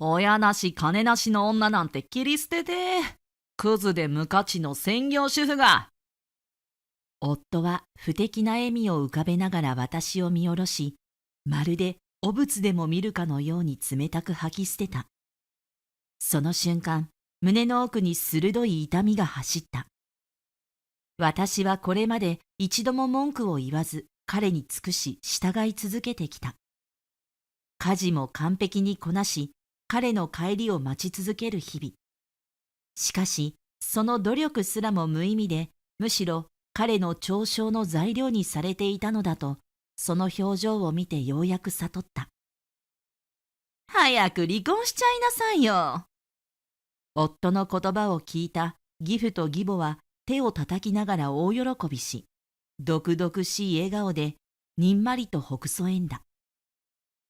親なし金なしの女なんて切り捨てて、クズで無価値の専業主婦が。夫は不敵な笑みを浮かべながら私を見下ろし、まるで汚物でも見るかのように冷たく吐き捨てた。その瞬間、胸の奥に鋭い痛みが走った。私はこれまで一度も文句を言わず、彼に尽くし従い続けてきた。家事も完璧にこなし、彼の帰りを待ち続ける日々。しかし、その努力すらも無意味で、むしろ彼の嘲笑の材料にされていたのだと、その表情を見てようやく悟った。早く離婚しちゃいなさいよ。夫の言葉を聞いた義父と義母は手を叩きながら大喜びし、毒々しい笑顔でにんまりとほくそ笑んだ。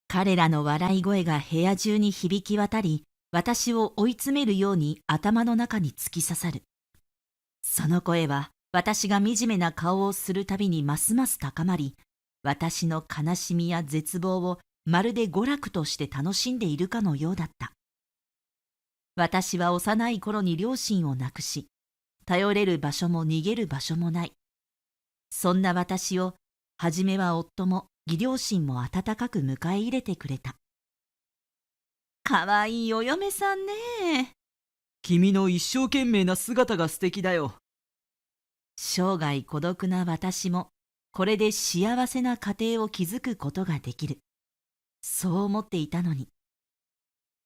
彼らの笑い声が部屋中に響き渡り、私を追い詰めるように頭の中に突き刺さる。その声は私が惨めな顔をするたびにますます高まり、私の悲しみや絶望をまるで娯楽として楽しんでいるかのようだった。私は幼い頃に両親を亡くし、頼れる場所も逃げる場所もない。そんな私を、はじめは夫も義両親も温かく迎え入れてくれた。かわいいお嫁さんね。君の一生懸命な姿が素敵だよ。生涯孤独な私も、これで幸せな家庭を築くことができる。そう思っていたのに。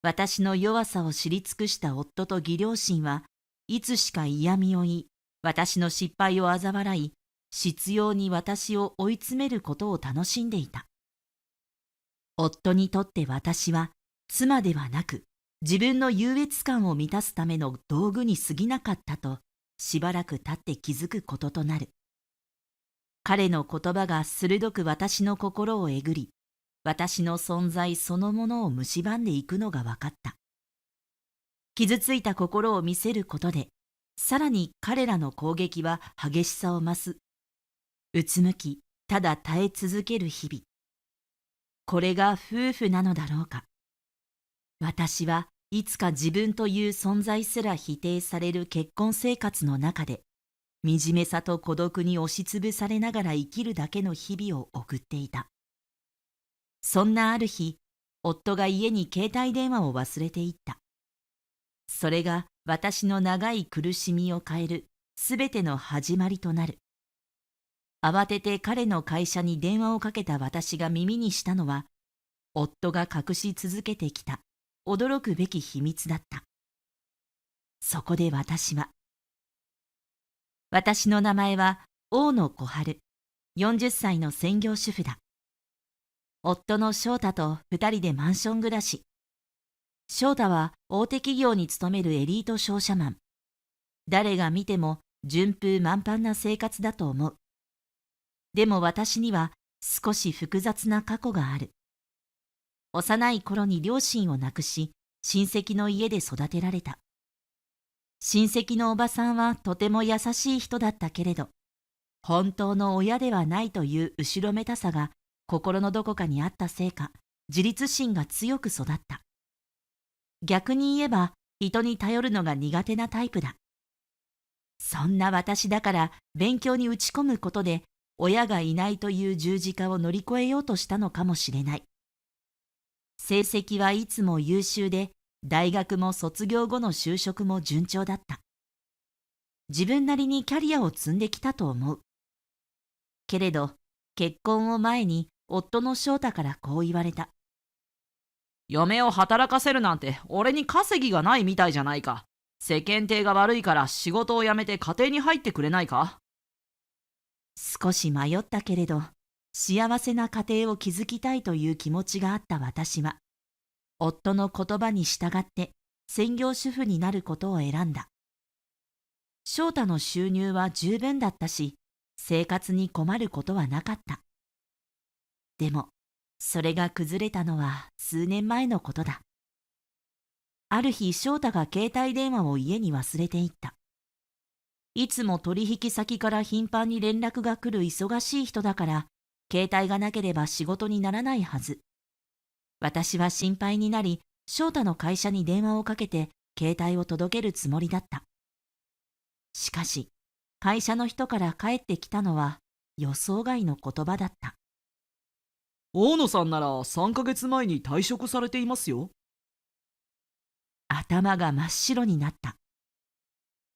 私の弱さを知り尽くした夫と義両親はいつしか嫌味を言い、私の失敗を嘲笑い、執拗に私を追い詰めることを楽しんでいた。夫にとって私は妻ではなく、自分の優越感を満たすための道具に過ぎなかったと、しばらく経って気づくこととなる。彼の言葉が鋭く私の心をえぐり、私の存在そのものを蝕んでいくのが分かった。傷ついた心を見せることで、さらに彼らの攻撃は激しさを増す。うつむき、ただ耐え続ける日々。これが夫婦なのだろうか。私はいつか自分という存在すら否定される結婚生活の中で、惨めさと孤独に押しつぶされながら生きるだけの日々を送っていた。そんなある日、夫が家に携帯電話を忘れていった。それが私の長い苦しみを変えるすべての始まりとなる。慌てて彼の会社に電話をかけた私が耳にしたのは、夫が隠し続けてきた驚くべき秘密だった。そこで私の名前は大野小春、40歳の専業主婦だ。夫の翔太と2人でマンション暮らし。翔太は大手企業に勤めるエリート商社マン。誰が見ても順風満帆な生活だと思う。でも私には少し複雑な過去がある。幼い頃に両親を亡くし、親戚の家で育てられた。親戚のおばさんはとても優しい人だったけれど、本当の親ではないという後ろめたさが心のどこかにあったせいか、自立心が強く育った。逆に言えば、人に頼るのが苦手なタイプだ。そんな私だから勉強に打ち込むことで、親がいないという十字架を乗り越えようとしたのかもしれない。成績はいつも優秀で、大学も卒業後の就職も順調だった。自分なりにキャリアを積んできたと思う。けれど、結婚を前に夫の翔太からこう言われた。嫁を働かせるなんて俺に稼ぎがないみたいじゃないか。世間体が悪いから仕事を辞めて家庭に入ってくれないか。少し迷ったけれど、幸せな家庭を築きたいという気持ちがあった私は、夫の言葉に従って専業主婦になることを選んだ。翔太の収入は十分だったし、生活に困ることはなかった。でも、それが崩れたのは数年前のことだ。ある日、翔太が携帯電話を家に忘れていった。いつも取引先から頻繁に連絡が来る忙しい人だから、携帯がなければ仕事にならないはず。私は心配になり、翔太の会社に電話をかけて携帯を届けるつもりだった。しかし、会社の人から返ってきたのは予想外の言葉だった。大野さんなら3ヶ月前に退職されていますよ。頭が真っ白になった。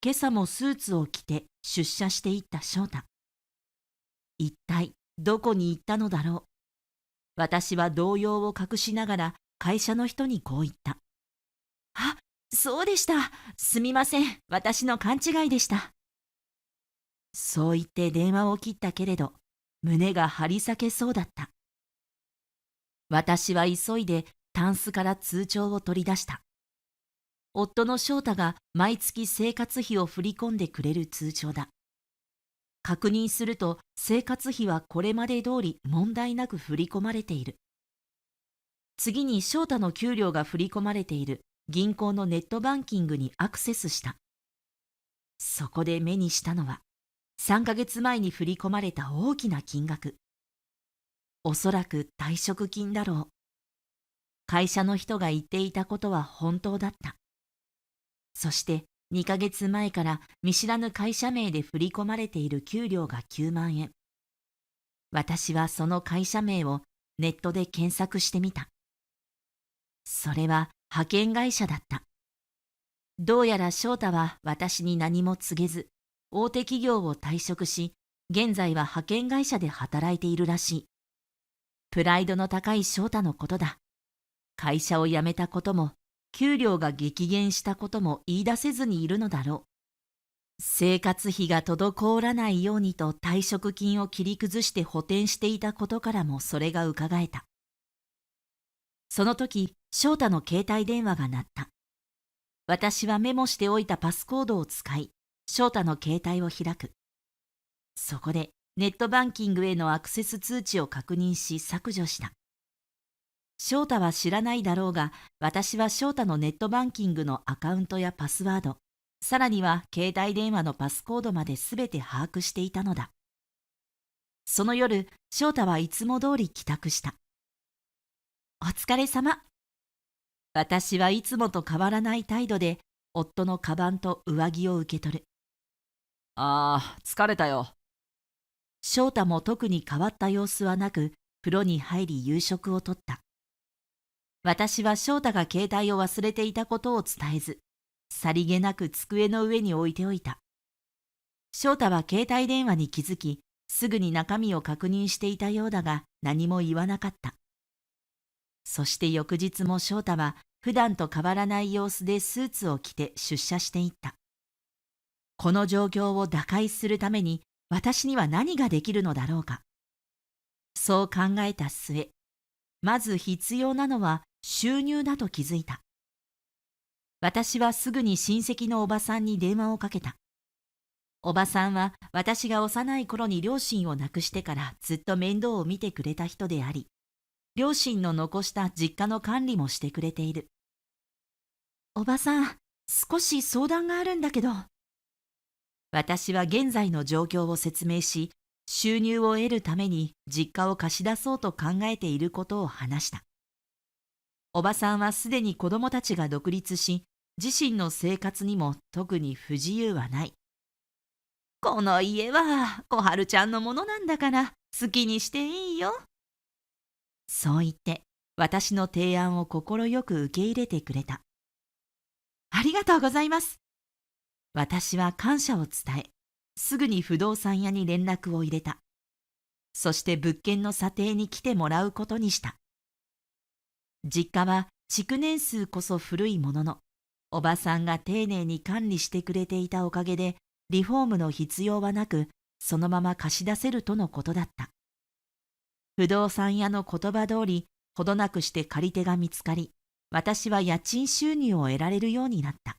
今朝もスーツを着て出社していった翔太。一体どこに行ったのだろう。私は動揺を隠しながら会社の人にこう言った。あ、そうでした。すみません。私の勘違いでした。そう言って電話を切ったけれど、胸が張り裂けそうだった。私は急いでタンスから通帳を取り出した。夫の翔太が毎月生活費を振り込んでくれる通帳だ。確認すると生活費はこれまで通り問題なく振り込まれている。次に翔太の給料が振り込まれている銀行のネットバンキングにアクセスした。そこで目にしたのは3ヶ月前に振り込まれた大きな金額。おそらく退職金だろう。会社の人が言っていたことは本当だった。そして2ヶ月前から見知らぬ会社名で振り込まれている給料が9万円。私はその会社名をネットで検索してみた。それは派遣会社だった。どうやら翔太は私に何も告げず、大手企業を退職し、現在は派遣会社で働いているらしい。プライドの高い翔太のことだ。会社を辞めたことも、給料が激減したことも言い出せずにいるのだろう。生活費が滞らないようにと退職金を切り崩して補填していたことからもそれがうかがえた。その時、翔太の携帯電話が鳴った。私はメモしておいたパスコードを使い、翔太の携帯を開く。そこでネットバンキングへのアクセス通知を確認し削除した。翔太は知らないだろうが、私は翔太のネットバンキングのアカウントやパスワード、さらには携帯電話のパスコードまで全て把握していたのだ。その夜、翔太はいつも通り帰宅した。お疲れ様。私はいつもと変わらない態度で、夫のカバンと上着を受け取る。疲れたよ。翔太も特に変わった様子はなく、風呂に入り夕食をとった。私は翔太が携帯を忘れていたことを伝えず、さりげなく机の上に置いておいた。翔太は携帯電話に気づき、すぐに中身を確認していたようだが、何も言わなかった。そして翌日も翔太は普段と変わらない様子でスーツを着て出社していった。この状況を打開するために私には何ができるのだろうか。そう考えた末、まず必要なのは収入だと気づいた。私はすぐに親戚のおばさんに電話をかけた。おばさんは私が幼い頃に両親を亡くしてからずっと面倒を見てくれた人であり、両親の残した実家の管理もしてくれている。おばさん、少し相談があるんだけど。私は現在の状況を説明し、収入を得るために実家を貸し出そうと考えていることを話した。おばさんはすでに子供たちが独立し、自身の生活にも特に不自由はない。この家は小春ちゃんのものなんだから好きにしていいよ。そう言って私の提案を快く受け入れてくれた。ありがとうございます。私は感謝を伝え、すぐに不動産屋に連絡を入れた。そして物件の査定に来てもらうことにした。実家は築年数こそ古いものの、おばさんが丁寧に管理してくれていたおかげで、リフォームの必要はなく、そのまま貸し出せるとのことだった。不動産屋の言葉通り、ほどなくして借り手が見つかり、私は家賃収入を得られるようになった。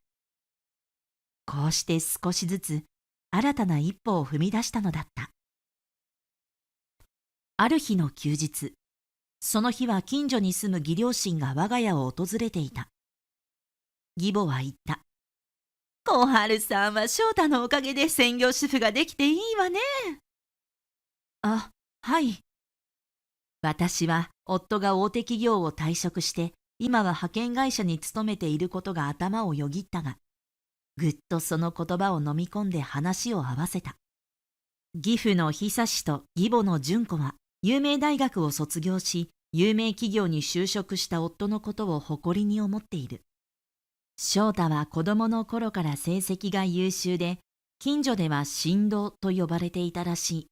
こうして少しずつ新たな一歩を踏み出したのだった。ある日の休日、その日は近所に住む義両親が我が家を訪れていた。義母は言った。小春さんは翔太のおかげで専業主婦ができていいわね。あ、はい。私は夫が大手企業を退職して今は派遣会社に勤めていることが頭をよぎったが、ぐっとその言葉を飲み込んで話を合わせた。義父の久志と義母の純子は有名大学を卒業し、有名企業に就職した夫のことを誇りに思っている。翔太は子供の頃から成績が優秀で、近所では神童と呼ばれていたらしい。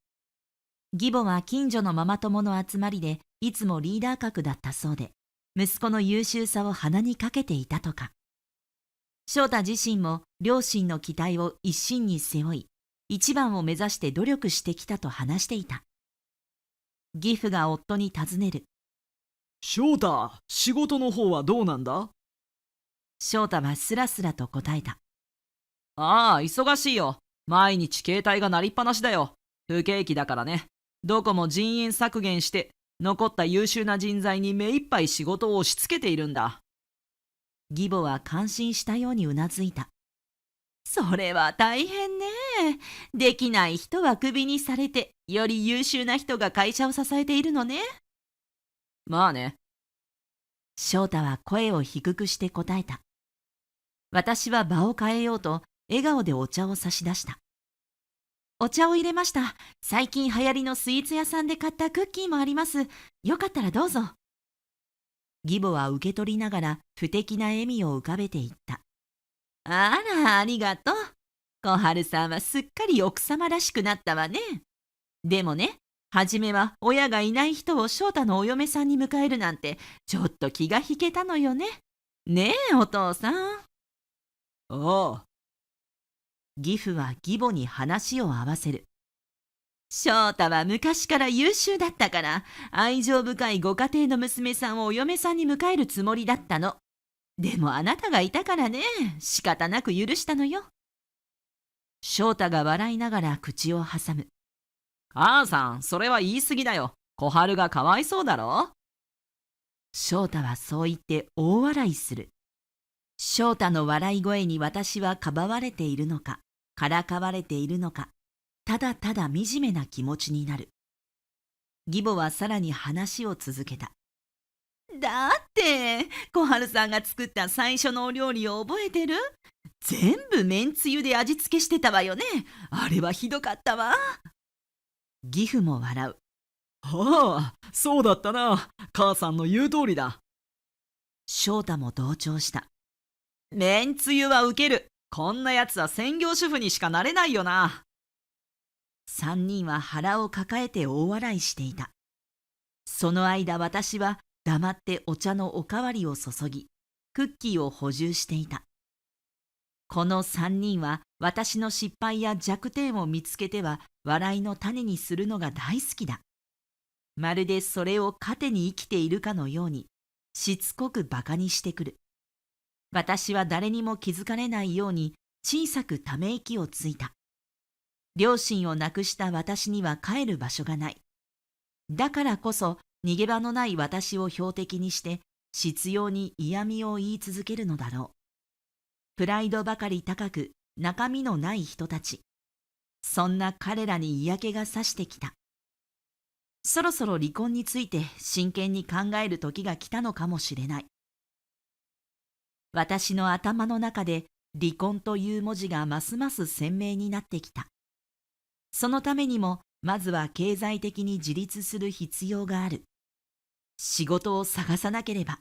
義母は近所のママ友の集まりでいつもリーダー格だったそうで、息子の優秀さを鼻にかけていたとか。翔太自身も両親の期待を一身に背負い、一番を目指して努力してきたと話していた。義父が夫に尋ねる。翔太、仕事の方はどうなんだ？翔太はスラスラと答えた。ああ、忙しいよ。毎日携帯が鳴りっぱなしだよ。不景気だからね。どこも人員削減して、残った優秀な人材に目いっぱい仕事を押し付けているんだ。義母は感心したようにうなずいた。それは大変ね。できない人はクビにされて、より優秀な人が会社を支えているのね。まあね。翔太は声を低くして答えた。私は場を変えようと、笑顔でお茶を差し出した。お茶を入れました。最近流行りのスイーツ屋さんで買ったクッキーもあります。よかったらどうぞ。義母は受け取りながら不敵な笑みを浮かべていった。あら、ありがとう。小春さんはすっかり奥様らしくなったわね。でもね、はじめは親がいない人を翔太のお嫁さんに迎えるなんて、ちょっと気が引けたのよね。ねえ、お父さん。ああ。義父は義母に話を合わせる。翔太は昔から優秀だったから、愛情深いご家庭の娘さんをお嫁さんに迎えるつもりだったの。でもあなたがいたからね、仕方なく許したのよ。翔太が笑いながら口を挟む。母さん、それは言い過ぎだよ。小春がかわいそうだろ。翔太はそう言って大笑いする。翔太の笑い声に私はかばわれているのか、からかわれているのか、ただただ惨めな気持ちになる。義母はさらに話を続けた。だって小春さんが作った最初のお料理を覚えてる？全部めんつゆで味付けしてたわよね。あれはひどかったわ。義父も笑う。ああ、そうだったな。母さんの言う通りだ。翔太も同調した。めんつゆはウケる。こんなやつは専業主婦にしかなれないよな。三人は腹を抱えて大笑いしていた。その間私は黙ってお茶のおかわりを注ぎ、クッキーを補充していた。この三人は私の失敗や弱点を見つけては笑いの種にするのが大好きだ。まるでそれを糧に生きているかのように、しつこくバカにしてくる。私は誰にも気づかれないように小さくため息をついた。両親を亡くした私には帰る場所がない。だからこそ逃げ場のない私を標的にして執拗に嫌味を言い続けるのだろう。プライドばかり高く中身のない人たち。そんな彼らに嫌気がさしてきた。そろそろ離婚について真剣に考える時が来たのかもしれない。私の頭の中で離婚という文字がますます鮮明になってきた。そのためにもまずは経済的に自立する必要がある。仕事を探さなければ。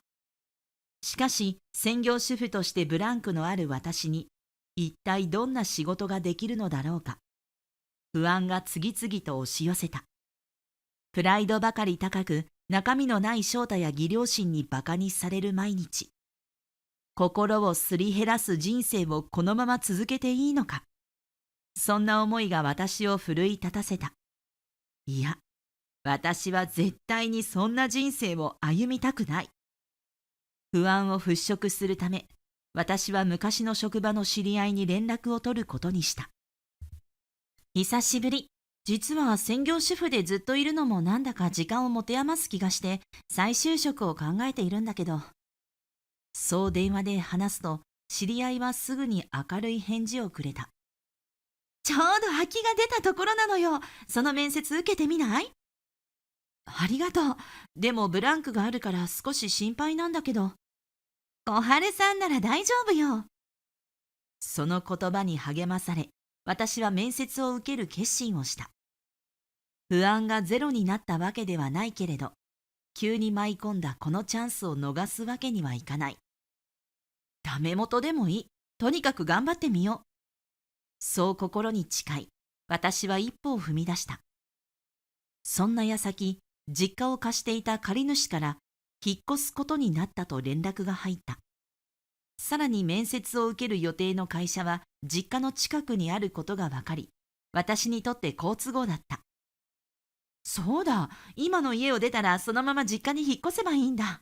しかし専業主婦としてブランクのある私に一体どんな仕事ができるのだろうか。不安が次々と押し寄せた。プライドばかり高く中身のない翔太や義両親にバカにされる毎日。心をすり減らす人生をこのまま続けていいのか。そんな思いが私を奮い立たせた。いや、私は絶対にそんな人生を歩みたくない。不安を払拭するため、私は昔の職場の知り合いに連絡を取ることにした。久しぶり。実は専業主婦でずっといるのもなんだか時間を持て余す気がして再就職を考えているんだけど。そう電話で話すと、知り合いはすぐに明るい返事をくれた。ちょうど空きが出たところなのよ。その面接受けてみない？ありがとう。でもブランクがあるから少し心配なんだけど。小春さんなら大丈夫よ。その言葉に励まされ、私は面接を受ける決心をした。不安がゼロになったわけではないけれど、急に舞い込んだこのチャンスを逃すわけにはいかない。ダメ元でもいい。とにかく頑張ってみよう。そう心に誓い、私は一歩を踏み出した。そんな矢先、実家を貸していた借り主から引っ越すことになったと連絡が入った。さらに面接を受ける予定の会社は実家の近くにあることが分かり、私にとって好都合だった。そうだ、今の家を出たらそのまま実家に引っ越せばいいんだ。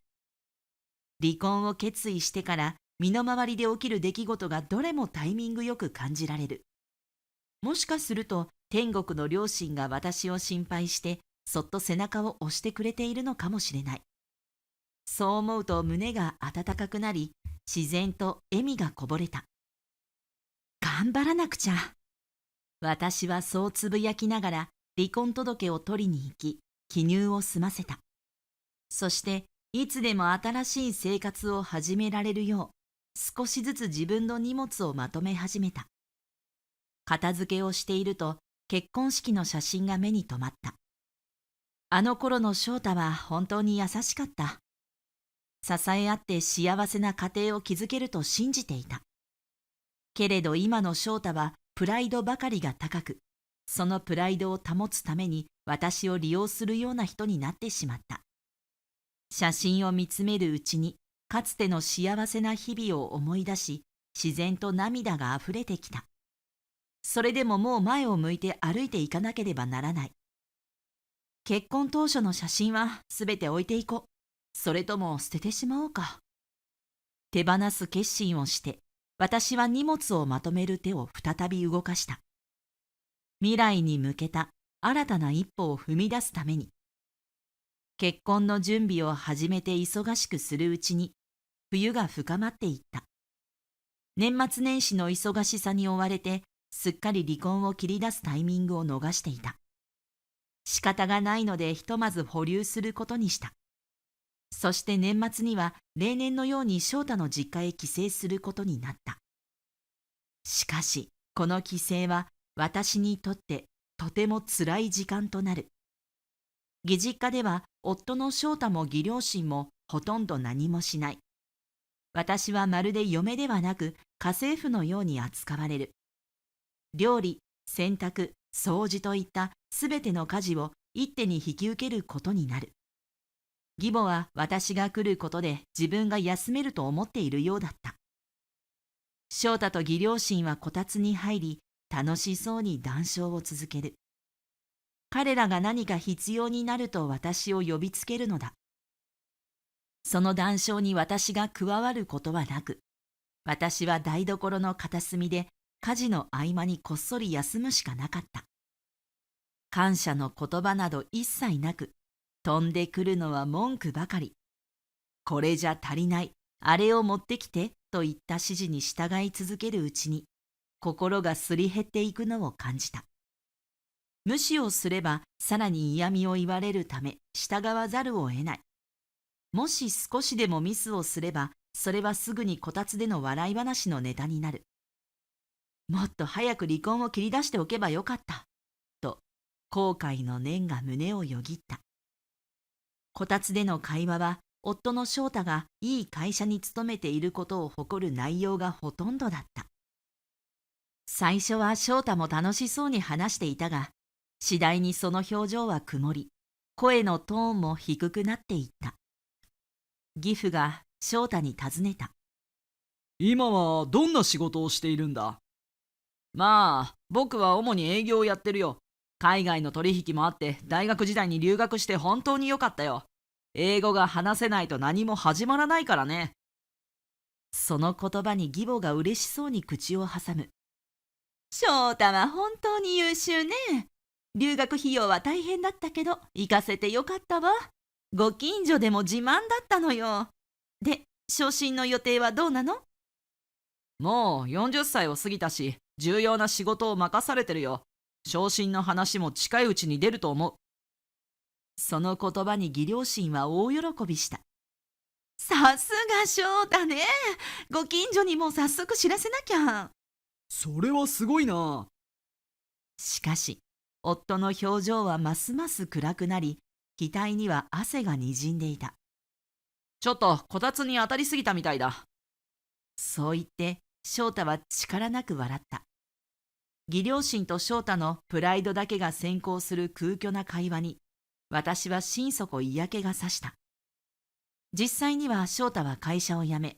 離婚を決意してから身の回りで起きる出来事がどれもタイミングよく感じられる。もしかすると天国の両親が私を心配してそっと背中を押してくれているのかもしれない。そう思うと胸が温かくなり、自然と笑みがこぼれた。頑張らなくちゃ。私はそうつぶやきながら離婚届を取りに行き、記入を済ませた。そしていつでも新しい生活を始められるよう、少しずつ自分の荷物をまとめ始めた。片付けをしていると結婚式の写真が目に留まった。あの頃の翔太は本当に優しかった。支え合って幸せな家庭を築けると信じていた。けれど今の翔太はプライドばかりが高く、そのプライドを保つために私を利用するような人になってしまった。写真を見つめるうちに、かつての幸せな日々を思い出し、自然と涙があふれてきた。それでももう前を向いて歩いていかなければならない。結婚当初の写真はすべて置いていこう。それとも捨ててしまおうか。手放す決心をして、私は荷物をまとめる手を再び動かした。未来に向けた新たな一歩を踏み出すために。結婚の準備を始めて忙しくするうちに、冬が深まっていった。年末年始の忙しさに追われて、すっかり離婚を切り出すタイミングを逃していた。仕方がないのでひとまず保留することにした。そして年末には例年のように翔太の実家へ帰省することになった。しかし、この帰省は私にとってとてもつらい時間となる。義実家では夫の翔太も義両親もほとんど何もしない。私はまるで嫁ではなく家政婦のように扱われる。料理、洗濯、掃除といったすべての家事を一手に引き受けることになる。義母は私が来ることで自分が休めると思っているようだった。翔太と義両親はこたつに入り、楽しそうに談笑を続ける。彼らが何か必要になると私を呼びつけるのだ。その談笑に私が加わることはなく、私は台所の片隅で家事の合間にこっそり休むしかなかった。感謝の言葉など一切なく、飛んでくるのは文句ばかり。これじゃ足りない、あれを持ってきてといった指示に従い続けるうちに、心がすり減っていくのを感じた。無視をすればさらに嫌味を言われるため従わざるを得ない。もし少しでもミスをすれば、それはすぐにこたつでの笑い話のネタになる。もっと早く離婚を切り出しておけばよかった、と後悔の念が胸をよぎった。こたつでの会話は、夫の翔太がいい会社に勤めていることを誇る内容がほとんどだった。最初は翔太も楽しそうに話していたが、次第にその表情は曇り、声のトーンも低くなっていった。義父が翔太に尋ねた。今はどんな仕事をしているんだ？まあ、僕は主に営業をやってるよ。海外の取引もあって、大学時代に留学して本当に良かったよ。英語が話せないと何も始まらないからね。その言葉に義母が嬉しそうに口を挟む。翔太は本当に優秀ね。留学費用は大変だったけど、行かせてよかったわ。ご近所でも自慢だったのよ。で、昇進の予定はどうなの？もう40歳を過ぎたし、重要な仕事を任されてるよ。昇進の話も近いうちに出ると思う。その言葉に義両親は大喜びした。さすが翔太ね。ご近所にも早速知らせなきゃ。それはすごいな。しかし、夫の表情はますます暗くなり、額には汗がにじんでいた。ちょっとこたつに当たりすぎたみたいだ。そう言って、翔太は力なく笑った。義両親と翔太のプライドだけが先行する空虚な会話に、私は心底嫌気がさした。実際には翔太は会社を辞め、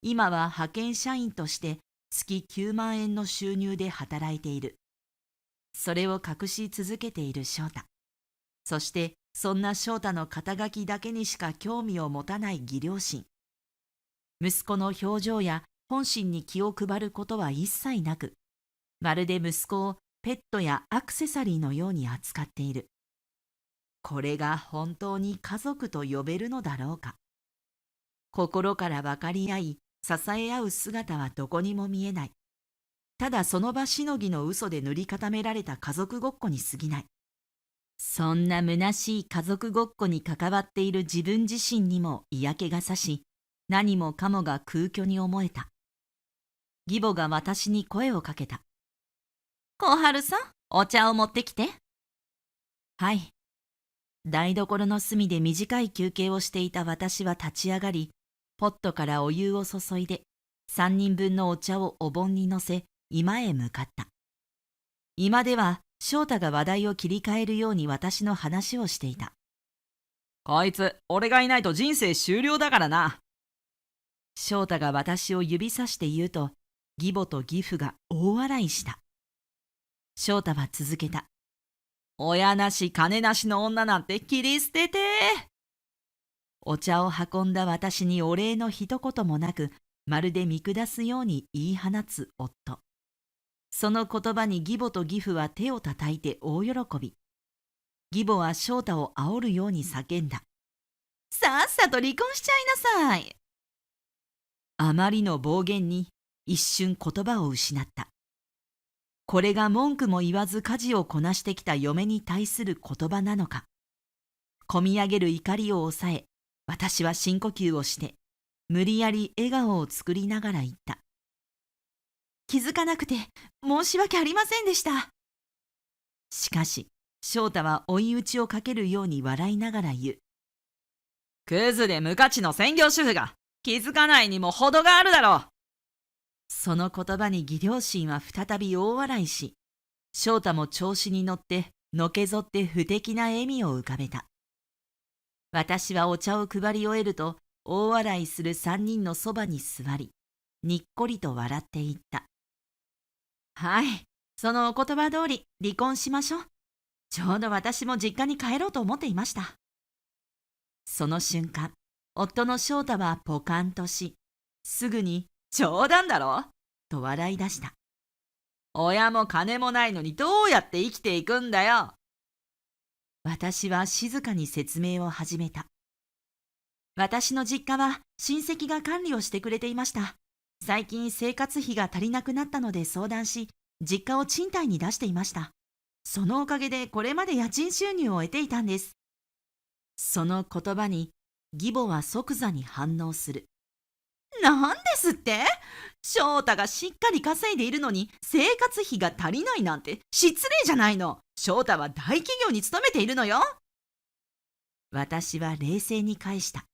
今は派遣社員として月9万円の収入で働いている。それを隠し続けている翔太。そしてそんな翔太の肩書きだけにしか興味を持たない義両親。息子の表情や本心に気を配ることは一切なく、まるで息子をペットやアクセサリーのように扱っている。これが本当に家族と呼べるのだろうか。心から分かり合い、支え合う姿はどこにも見えない。ただその場しのぎの嘘で塗り固められた家族ごっこに過ぎない。そんな虚しい家族ごっこに関わっている自分自身にも嫌気がさし、何もかもが空虚に思えた。義母が私に声をかけた。小春さん、お茶を持ってきて。はい。台所の隅で短い休憩をしていた私は立ち上がり、ポットからお湯を注いで、3人分のお茶をお盆に乗せ、居間へ向かった。居間では翔太が話題を切り替えるように私の話をしていた。こいつ、俺がいないと人生終了だからな。翔太が私を指さして言うと、義母と義父が大笑いした。翔太は続けた。親なし金なしの女なんて切り捨てて。お茶を運んだ私にお礼の一言もなく、まるで見下すように言い放つ夫。その言葉に義母と義父は手を叩いて大喜び。義母は翔太を煽るように叫んだ。さっさと離婚しちゃいなさい。あまりの暴言に一瞬言葉を失った。これが文句も言わず家事をこなしてきた嫁に対する言葉なのか。こみ上げる怒りを抑え、私は深呼吸をして、無理やり笑顔を作りながら言った。気づかなくて申し訳ありませんでした。しかし、翔太は追い打ちをかけるように笑いながら言う。クズで無価値の専業主婦が気づかないにも程があるだろう。その言葉に義両親は再び大笑いし、翔太も調子に乗ってのけぞって不敵な笑みを浮かべた。私はお茶を配り終えると、大笑いする3人のそばに座り、にっこりと笑っていった。はい、そのお言葉通り離婚しましょう。ちょうど私も実家に帰ろうと思っていました。その瞬間、夫の翔太はポカンとし、すぐに冗談だろと笑い出した。親も金もないのにどうやって生きていくんだよ。私は静かに説明を始めた。私の実家は親戚が管理をしてくれていました。最近生活費が足りなくなったので相談し、実家を賃貸に出していました。そのおかげでこれまで家賃収入を得ていたんです。その言葉に義母は即座に反応する。なんですって？翔太がしっかり稼いでいるのに生活費が足りないなんて失礼じゃないの。翔太は大企業に勤めているのよ。私は冷静に返した。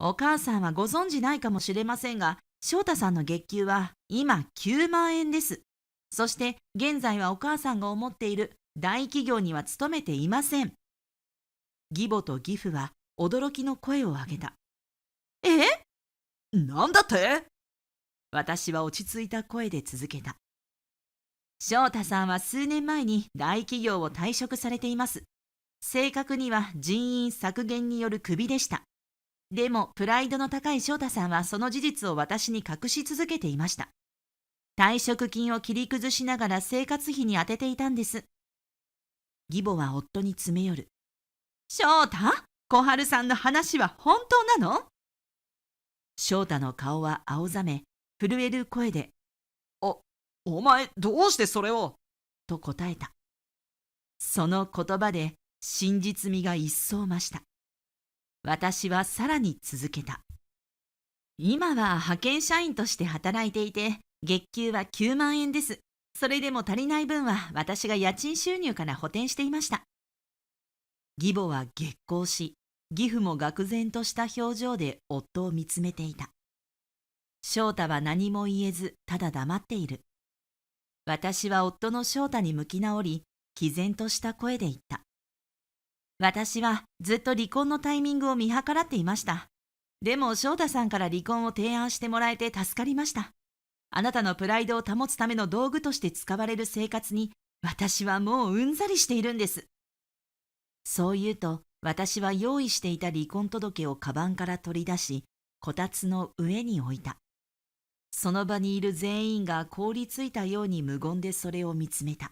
お母さんはご存じないかもしれませんが、翔太さんの月給は今9万円です。そして現在はお母さんが思っている大企業には勤めていません。義母と義父は驚きの声を上げた。なんだって？私は落ち着いた声で続けた。翔太さんは数年前に大企業を退職されています。正確には人員削減によるクビでした。でもプライドの高い翔太さんはその事実を私に隠し続けていました。退職金を切り崩しながら生活費に充てていたんです。義母は夫に詰め寄る。翔太、小春さんの話は本当なの？翔太の顔は青ざめ、震える声で、お前どうしてそれを？と答えた。その言葉で真実味が一層増した。私はさらに続けた。今は派遣社員として働いていて、月給は9万円です。それでも足りない分は私が家賃収入から補填していました。義母は激高し、義父も愕然とした表情で夫を見つめていた。翔太は何も言えず、ただ黙っている。私は夫の翔太に向き直り、毅然とした声で言った。私はずっと離婚のタイミングを見計らっていました。でも翔太さんから離婚を提案してもらえて助かりました。あなたのプライドを保つための道具として使われる生活に、私はもううんざりしているんです。そう言うと、私は用意していた離婚届をカバンから取り出し、こたつの上に置いた。その場にいる全員が凍りついたように無言でそれを見つめた。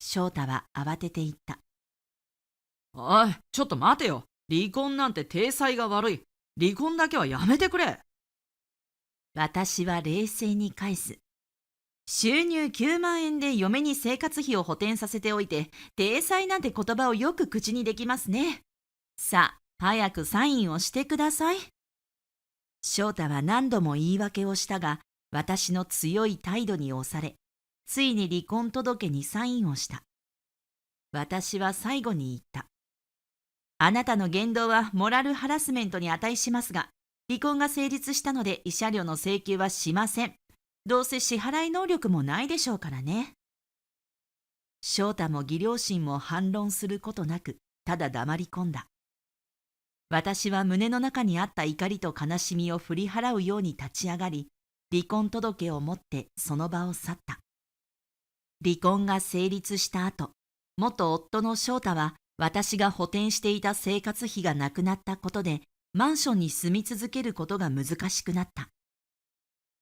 翔太は慌てて言った。おい、ちょっと待てよ。離婚なんて体裁が悪い。離婚だけはやめてくれ。私は冷静に返す。収入9万円で嫁に生活費を補填させておいて、体裁なんて言葉をよく口にできますね。さあ、早くサインをしてください。翔太は何度も言い訳をしたが、私の強い態度に押され、ついに離婚届にサインをした。私は最後に言った。あなたの言動はモラルハラスメントに値しますが、離婚が成立したので慰謝料の請求はしません。どうせ支払い能力もないでしょうからね。翔太も義両親も反論することなく、ただ黙り込んだ。私は胸の中にあった怒りと悲しみを振り払うように立ち上がり、離婚届を持ってその場を去った。離婚が成立した後、元夫の翔太は私が補填していた生活費がなくなったことで、マンションに住み続けることが難しくなった。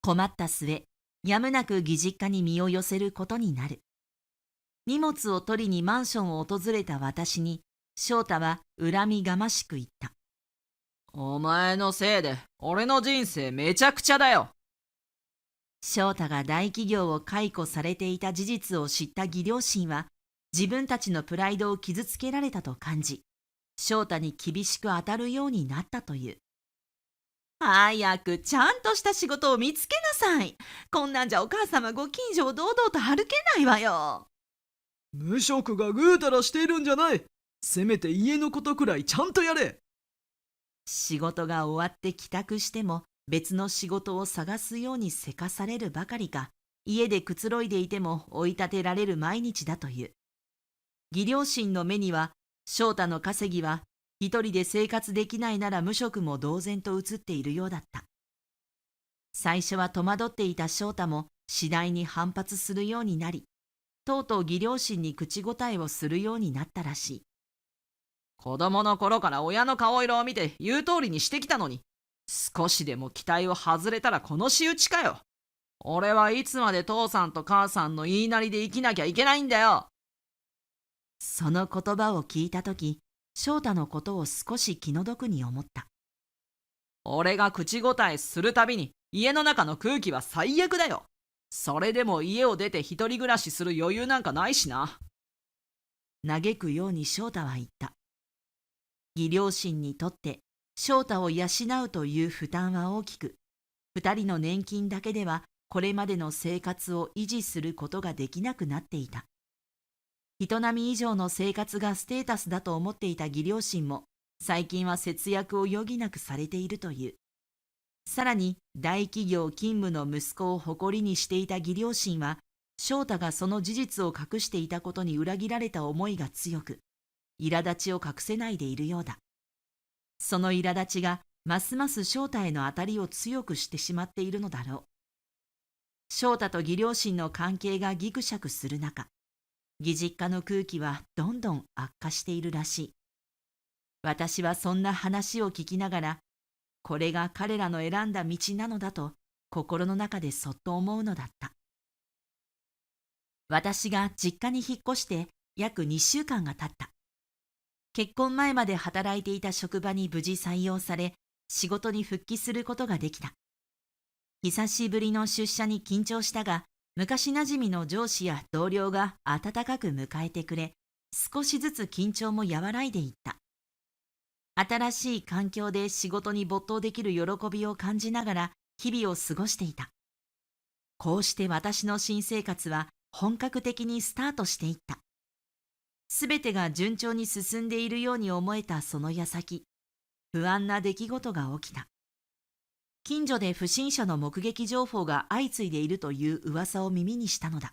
困った末、やむなく義実家に身を寄せることになる。荷物を取りにマンションを訪れた私に、翔太は恨みがましく言った。お前のせいで俺の人生めちゃくちゃだよ。翔太が大企業を解雇されていた事実を知った義両親は、自分たちのプライドを傷つけられたと感じ、翔太に厳しく当たるようになったという。早くちゃんとした仕事を見つけなさい。こんなんじゃお母様ご近所を堂々と歩けないわよ。無職がぐうたらしているんじゃない。せめて家のことくらいちゃんとやれ。仕事が終わって帰宅しても別の仕事を探すようにせかされるばかりか、家でくつろいでいても追い立てられる毎日だという。義両親の目には、翔太の稼ぎは一人で生活できないなら無職も同然と映っているようだった。最初は戸惑っていた翔太も次第に反発するようになり、とうとう義両親に口答えをするようになったらしい。子供の頃から親の顔色を見て言う通りにしてきたのに、少しでも期待を外れたらこの仕打ちかよ。俺はいつまで父さんと母さんの言いなりで生きなきゃいけないんだよ。その言葉を聞いたとき、翔太のことを少し気の毒に思った。俺が口答えするたびに家の中の空気は最悪だよ。それでも家を出て一人暮らしする余裕なんかないしな。嘆くように翔太は言った。義両親にとって翔太を養うという負担は大きく、二人の年金だけではこれまでの生活を維持することができなくなっていた。人並み以上の生活がステータスだと思っていた義両親も、最近は節約を余儀なくされているという。さらに大企業勤務の息子を誇りにしていた義両親は、翔太がその事実を隠していたことに裏切られた思いが強く、苛立ちを隠せないでいるようだ。その苛立ちがますます翔太への当たりを強くしてしまっているのだろう。翔太と義両親の関係がギクシャクする中、義実家の空気はどんどん悪化しているらしい。私はそんな話を聞きながら、これが彼らの選んだ道なのだと心の中でそっと思うのだった。私が実家に引っ越して約2週間が経った。結婚前まで働いていた職場に無事採用され、仕事に復帰することができた。久しぶりの出社に緊張したが、昔なじみの上司や同僚が温かく迎えてくれ、少しずつ緊張も和らいでいった。新しい環境で仕事に没頭できる喜びを感じながら日々を過ごしていた。こうして私の新生活は本格的にスタートしていった。すべてが順調に進んでいるように思えたその矢先、不安な出来事が起きた。近所で不審者の目撃情報が相次いでいるという噂を耳にしたのだ。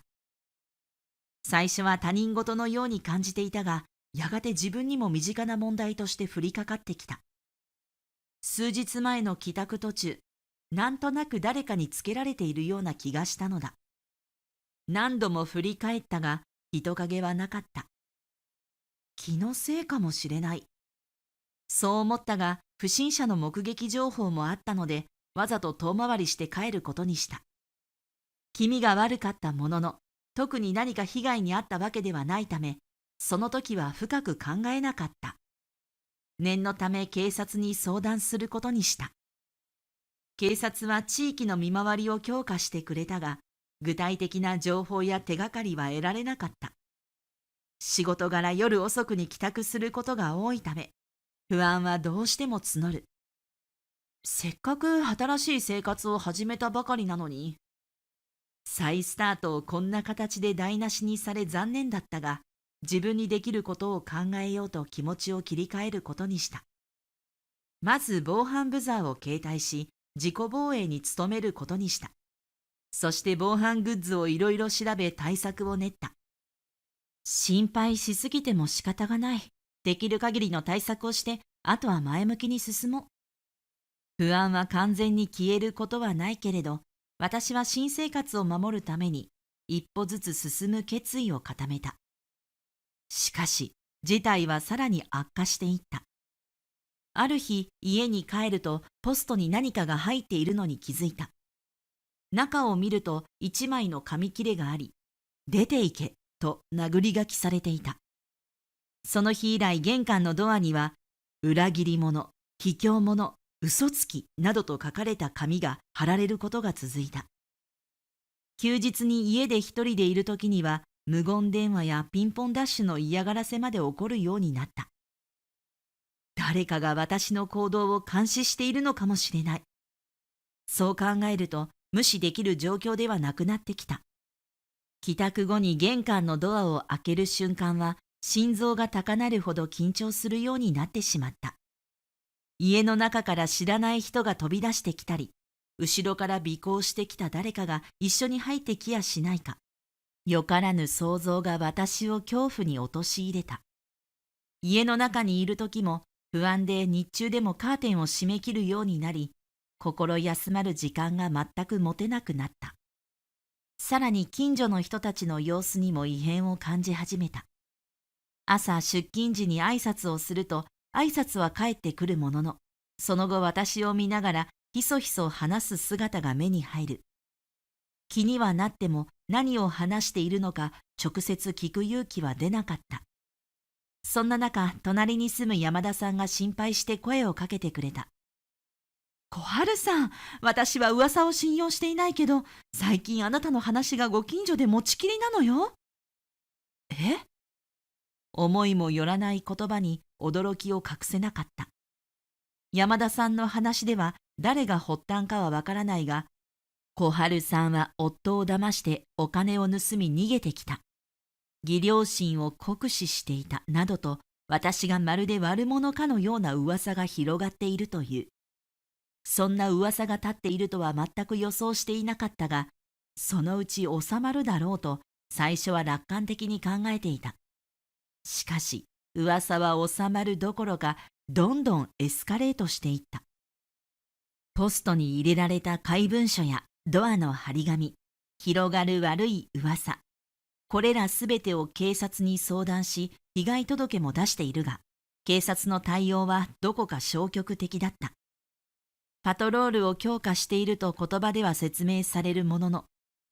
最初は他人事のように感じていたが、やがて自分にも身近な問題として降りかかってきた。数日前の帰宅途中、なんとなく誰かにつけられているような気がしたのだ。何度も振り返ったが、人影はなかった。気のせいかもしれない。そう思ったが、不審者の目撃情報もあったので、わざと遠回りして帰ることにした。気味が悪かったものの、特に何か被害に遭ったわけではないため、その時は深く考えなかった。念のため警察に相談することにした。警察は地域の見回りを強化してくれたが、具体的な情報や手がかりは得られなかった。仕事柄夜遅くに帰宅することが多いため、不安はどうしても募る。せっかく新しい生活を始めたばかりなのに、再スタートをこんな形で台無しにされ残念だったが、自分にできることを考えようと気持ちを切り替えることにした。まず防犯ブザーを携帯し、自己防衛に努めることにした。そして防犯グッズをいろいろ調べ対策を練った。心配しすぎても仕方がない。できる限りの対策をして、あとは前向きに進もう。不安は完全に消えることはないけれど、私は新生活を守るために一歩ずつ進む決意を固めた。しかし、事態はさらに悪化していった。ある日、家に帰るとポストに何かが入っているのに気づいた。中を見ると一枚の紙切れがあり、出て行けと殴り書きされていた。その日以来玄関のドアには、裏切り者、卑怯者、嘘つきなどと書かれた紙が貼られることが続いた。休日に家で一人でいるときには、無言電話やピンポンダッシュの嫌がらせまで起こるようになった。誰かが私の行動を監視しているのかもしれない。そう考えると無視できる状況ではなくなってきた。帰宅後に玄関のドアを開ける瞬間は心臓が高鳴るほど緊張するようになってしまった。家の中から知らない人が飛び出してきたり、後ろから尾行してきた誰かが一緒に入ってきやしないか。よからぬ想像が私を恐怖に陥れた。家の中にいる時も不安で日中でもカーテンを閉め切るようになり、心休まる時間が全く持てなくなった。さらに近所の人たちの様子にも異変を感じ始めた。朝出勤時に挨拶をすると挨拶は返ってくるものの、その後私を見ながらひそひそ話す姿が目に入る。気にはなっても何を話しているのか直接聞く勇気は出なかった。そんな中、隣に住む山田さんが心配して声をかけてくれた。小春さん、私は噂を信用していないけど、最近あなたの話がご近所で持ちきりなのよ。え？思いもよらない言葉に驚きを隠せなかった。山田さんの話では誰が発端かはわからないが、小春さんは夫を騙してお金を盗み逃げてきた。義両親を酷使していたなどと、私がまるで悪者かのような噂が広がっているという。そんな噂が立っているとは全く予想していなかったが、そのうち収まるだろうと最初は楽観的に考えていた。しかし噂は収まるどころかどんどんエスカレートしていった。ポストに入れられた怪文書やドアの張り紙、広がる悪い噂、これらすべてを警察に相談し被害届も出しているが、警察の対応はどこか消極的だった。パトロールを強化していると言葉では説明されるものの、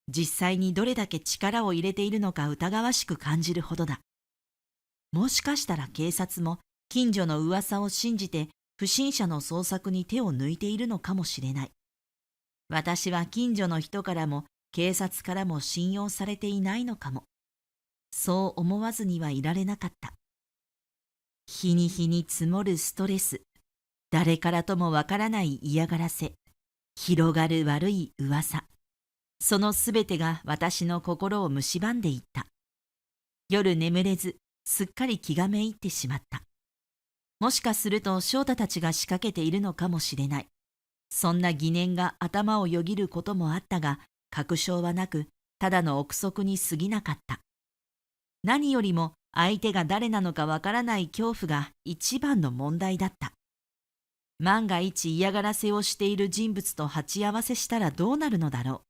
実際にどれだけ力を入れているのか疑わしく感じるほどだ。もしかしたら警察も近所の噂を信じて不審者の捜索に手を抜いているのかもしれない。私は近所の人からも警察からも信用されていないのかも。そう思わずにはいられなかった。日に日に積もるストレス、誰からともわからない嫌がらせ、広がる悪い噂、そのすべてが私の心を蝕んでいった。夜眠れず、すっかり気がめいってしまった。もしかすると翔太たちが仕掛けているのかもしれない。そんな疑念が頭をよぎることもあったが、確証はなく、ただの憶測に過ぎなかった。何よりも相手が誰なのかわからない恐怖が一番の問題だった。万が一嫌がらせをしている人物と鉢合わせしたらどうなるのだろ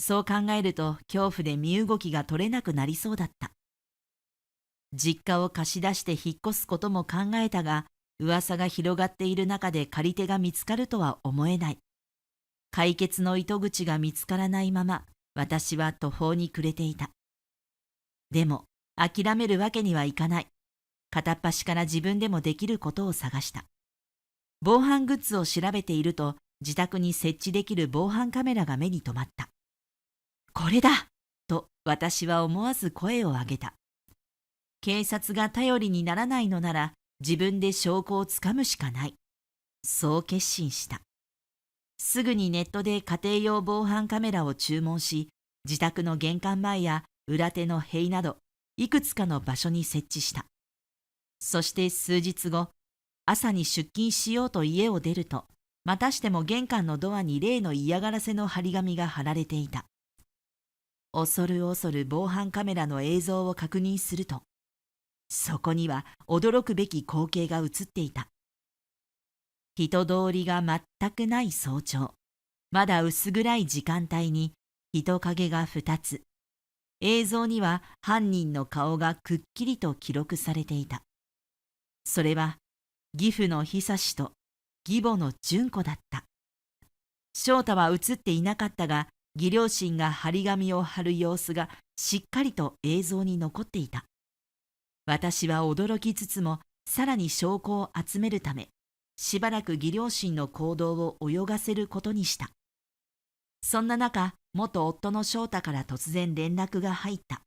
う。そう考えると恐怖で身動きが取れなくなりそうだった。実家を貸し出して引っ越すことも考えたが、噂が広がっている中で借り手が見つかるとは思えない。解決の糸口が見つからないまま、私は途方に暮れていた。でも、諦めるわけにはいかない。片っ端から自分でもできることを探した。防犯グッズを調べていると、自宅に設置できる防犯カメラが目に留まった。これだと私は思わず声を上げた。警察が頼りにならないのなら、自分で証拠をつかむしかない。そう決心した。すぐにネットで家庭用防犯カメラを注文し、自宅の玄関前や裏手の塀など、いくつかの場所に設置した。そして数日後、朝に出勤しようと家を出ると、またしても玄関のドアに例の嫌がらせの張り紙が貼られていた。恐る恐る防犯カメラの映像を確認すると、そこには驚くべき光景が映っていた。人通りが全くない早朝、まだ薄暗い時間帯に人影が2つ。映像には犯人の顔がくっきりと記録されていた。それは義父の久志と義母の純子だった。翔太は映っていなかったが、義両親が張り紙を貼る様子がしっかりと映像に残っていた。私は驚きつつも、さらに証拠を集めるため、しばらく義両親の行動を泳がせることにした。そんな中、元夫の翔太から突然連絡が入った。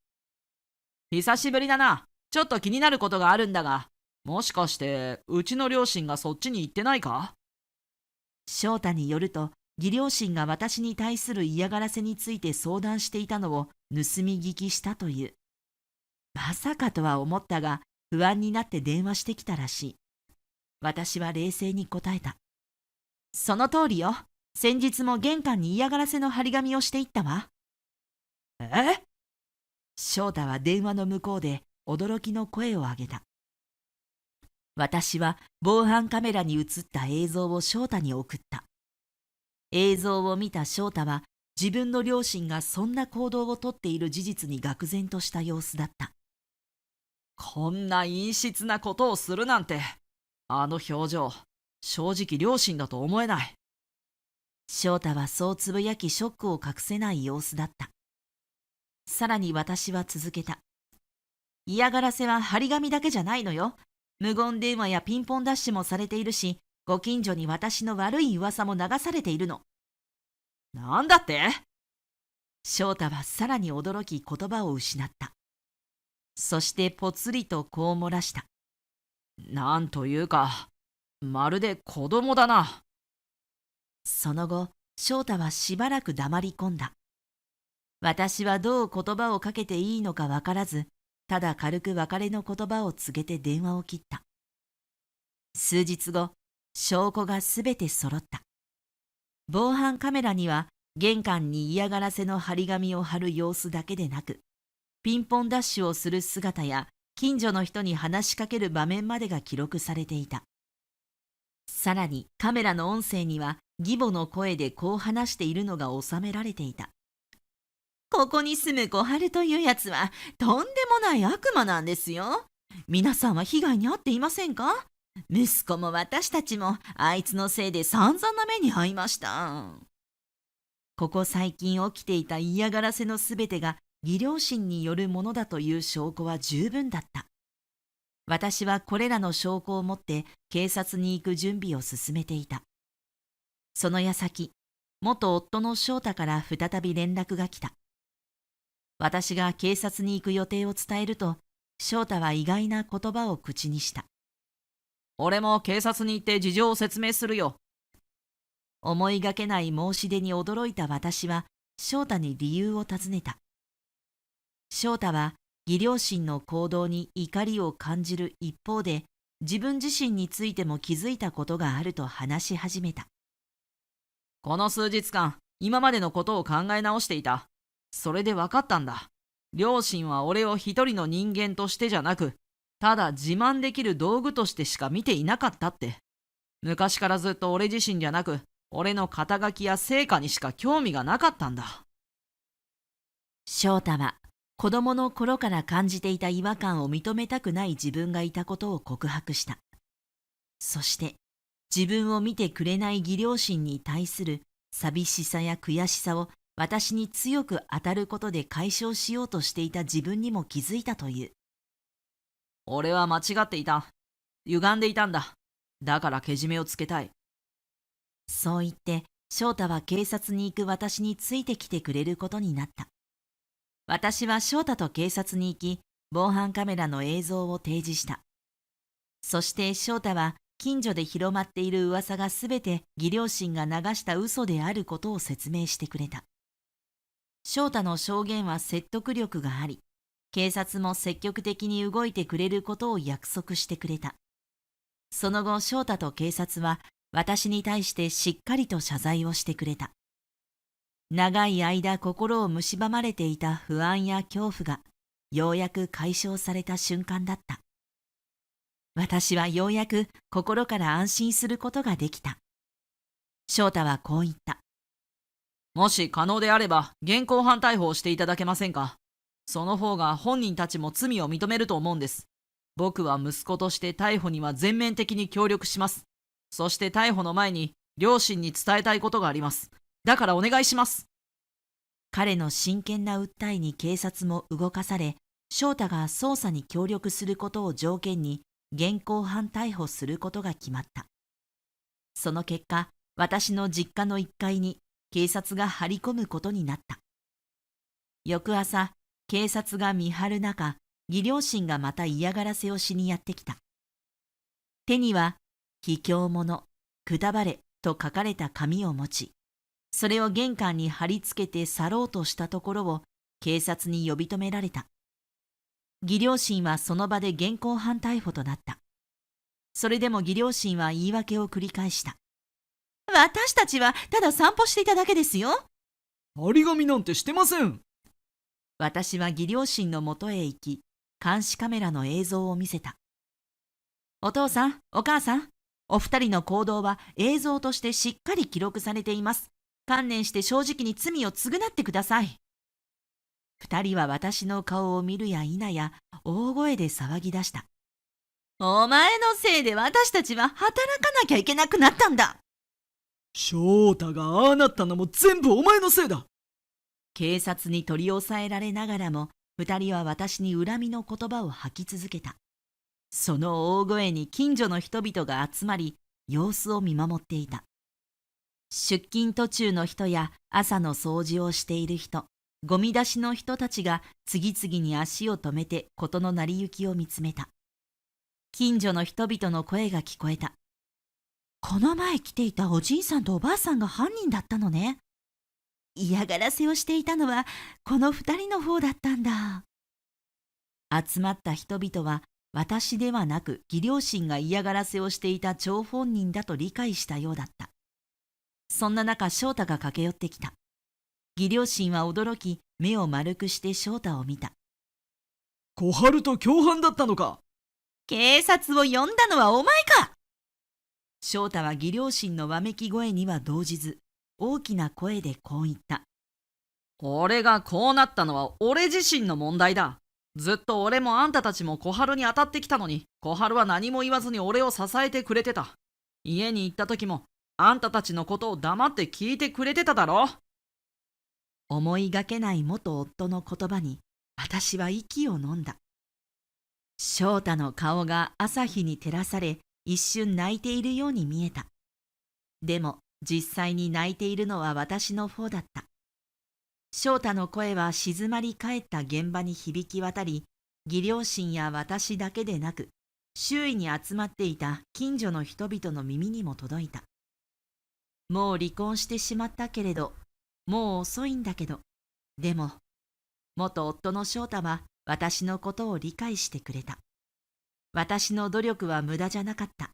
久しぶりだな。ちょっと気になることがあるんだが、もしかしてうちの両親がそっちに行ってないか？翔太によると、義両親が私に対する嫌がらせについて相談していたのを盗み聞きしたという。まさかとは思ったが、不安になって電話してきたらしい。私は冷静に答えた。その通りよ。先日も玄関に嫌がらせの張り紙をしていったわ。え？翔太は電話の向こうで驚きの声を上げた。私は防犯カメラに映った映像を翔太に送った。映像を見た翔太は、自分の両親がそんな行動をとっている事実に愕然とした様子だった。こんな陰湿なことをするなんて、あの表情、正直両親だと思えない。翔太はそうつぶやき、ショックを隠せない様子だった。さらに私は続けた。嫌がらせは張り紙だけじゃないのよ。無言電話やピンポンダッシュもされているし、ご近所に私の悪い噂も流されているの。なんだって？翔太はさらに驚き言葉を失った。そしてぽつりとこう漏らした。なんというか、まるで子供だな。その後、翔太はしばらく黙り込んだ。私はどう言葉をかけていいのかわからず、ただ軽く別れの言葉を告げて電話を切った。数日後、証拠がすべて揃った。防犯カメラには玄関に嫌がらせの張り紙を貼る様子だけでなく、ピンポンダッシュをする姿や近所の人に話しかける場面までが記録されていた。さらにカメラの音声には義母の声でこう話しているのが収められていた。ここに住む小春というやつはとんでもない悪魔なんですよ。皆さんは被害に遭っていませんか？息子も私たちもあいつのせいで散々な目に遭いました。ここ最近起きていた嫌がらせのすべてが義両親によるものだという証拠は十分だった。私はこれらの証拠を持って警察に行く準備を進めていた。その矢先、元夫の翔太から再び連絡が来た。私が警察に行く予定を伝えると、翔太は意外な言葉を口にした。俺も警察に行って事情を説明するよ。思いがけない申し出に驚いた私は翔太に理由を尋ねた。翔太は義両親の行動に怒りを感じる一方で、自分自身についても気づいたことがあると話し始めた。この数日間、今までのことを考え直していた。それで分かったんだ。両親は俺を一人の人間としてじゃなく、ただ自慢できる道具としてしか見ていなかったって。昔からずっと俺自身じゃなく、俺の肩書きや成果にしか興味がなかったんだ。翔太は子供の頃から感じていた違和感を認めたくない自分がいたことを告白した。そして自分を見てくれない義両親に対する寂しさや悔しさを私に強く当たることで解消しようとしていた自分にも気づいたという。俺は間違っていた。歪んでいたんだ。だからけじめをつけたい。そう言って翔太は警察に行く私についてきてくれることになった。私は翔太と警察に行き、防犯カメラの映像を提示した。そして翔太は近所で広まっている噂がすべて義両親が流した嘘であることを説明してくれた。翔太の証言は説得力があり、警察も積極的に動いてくれることを約束してくれた。その後、翔太と警察は私に対してしっかりと謝罪をしてくれた。長い間心を蝕まれていた不安や恐怖がようやく解消された瞬間だった。私はようやく心から安心することができた。翔太はこう言った。もし可能であれば現行犯逮捕をしていただけませんか。その方が本人たちも罪を認めると思うんです。僕は息子として逮捕には全面的に協力します。そして逮捕の前に両親に伝えたいことがあります。だからお願いします。彼の真剣な訴えに警察も動かされ、翔太が捜査に協力することを条件に現行犯逮捕することが決まった。その結果、私の実家の1階に警察が張り込むことになった。翌朝、警察が見張る中、義両親がまた嫌がらせをしにやってきた。手には、卑怯者、くたばれと書かれた紙を持ち、それを玄関に貼り付けて去ろうとしたところを警察に呼び止められた。義両親はその場で現行犯逮捕となった。それでも義両親は言い訳を繰り返した。私たちはただ散歩していただけですよ。張り紙なんてしてません。私は義両親のもとへ行き、監視カメラの映像を見せた。お父さん、お母さん、お二人の行動は映像としてしっかり記録されています。観念して正直に罪を償ってください。二人は私の顔を見るや否や大声で騒ぎ出した。お前のせいで私たちは働かなきゃいけなくなったんだ。翔太がああなったのも全部お前のせいだ。警察に取り押さえられながらも、二人は私に恨みの言葉を吐き続けた。その大声に近所の人々が集まり、様子を見守っていた。出勤途中の人や朝の掃除をしている人、ゴミ出しの人たちが次々に足を止めて事の成り行きを見つめた。近所の人々の声が聞こえた。この前来ていたおじいさんとおばあさんが犯人だったのね。嫌がらせをしていたのはこの二人の方だったんだ。集まった人々は私ではなく義両親が嫌がらせをしていた張本人だと理解したようだった。そんな中、翔太が駆け寄ってきた。義両親は驚き、目を丸くして翔太を見た。小春と共犯だったのか。警察を呼んだのはお前か。翔太は義両親のわめき声には動じず、大きな声でこう言った。俺がこうなったのは俺自身の問題だ。ずっと俺もあんたたちも小春に当たってきたのに、小春は何も言わずに俺を支えてくれてた。家に行った時もあんたたちのことを黙って聞いてくれてただろ。思いがけない元夫の言葉に私は息を飲んだ。翔太の顔が朝日に照らされ、一瞬泣いているように見えた。でも実際に泣いているのは私の方だった。翔太の声は静まり返った現場に響き渡り、義両親や私だけでなく、周囲に集まっていた近所の人々の耳にも届いた。もう離婚してしまったけれど、もう遅いんだけど、でも、元夫の翔太は私のことを理解してくれた。私の努力は無駄じゃなかった。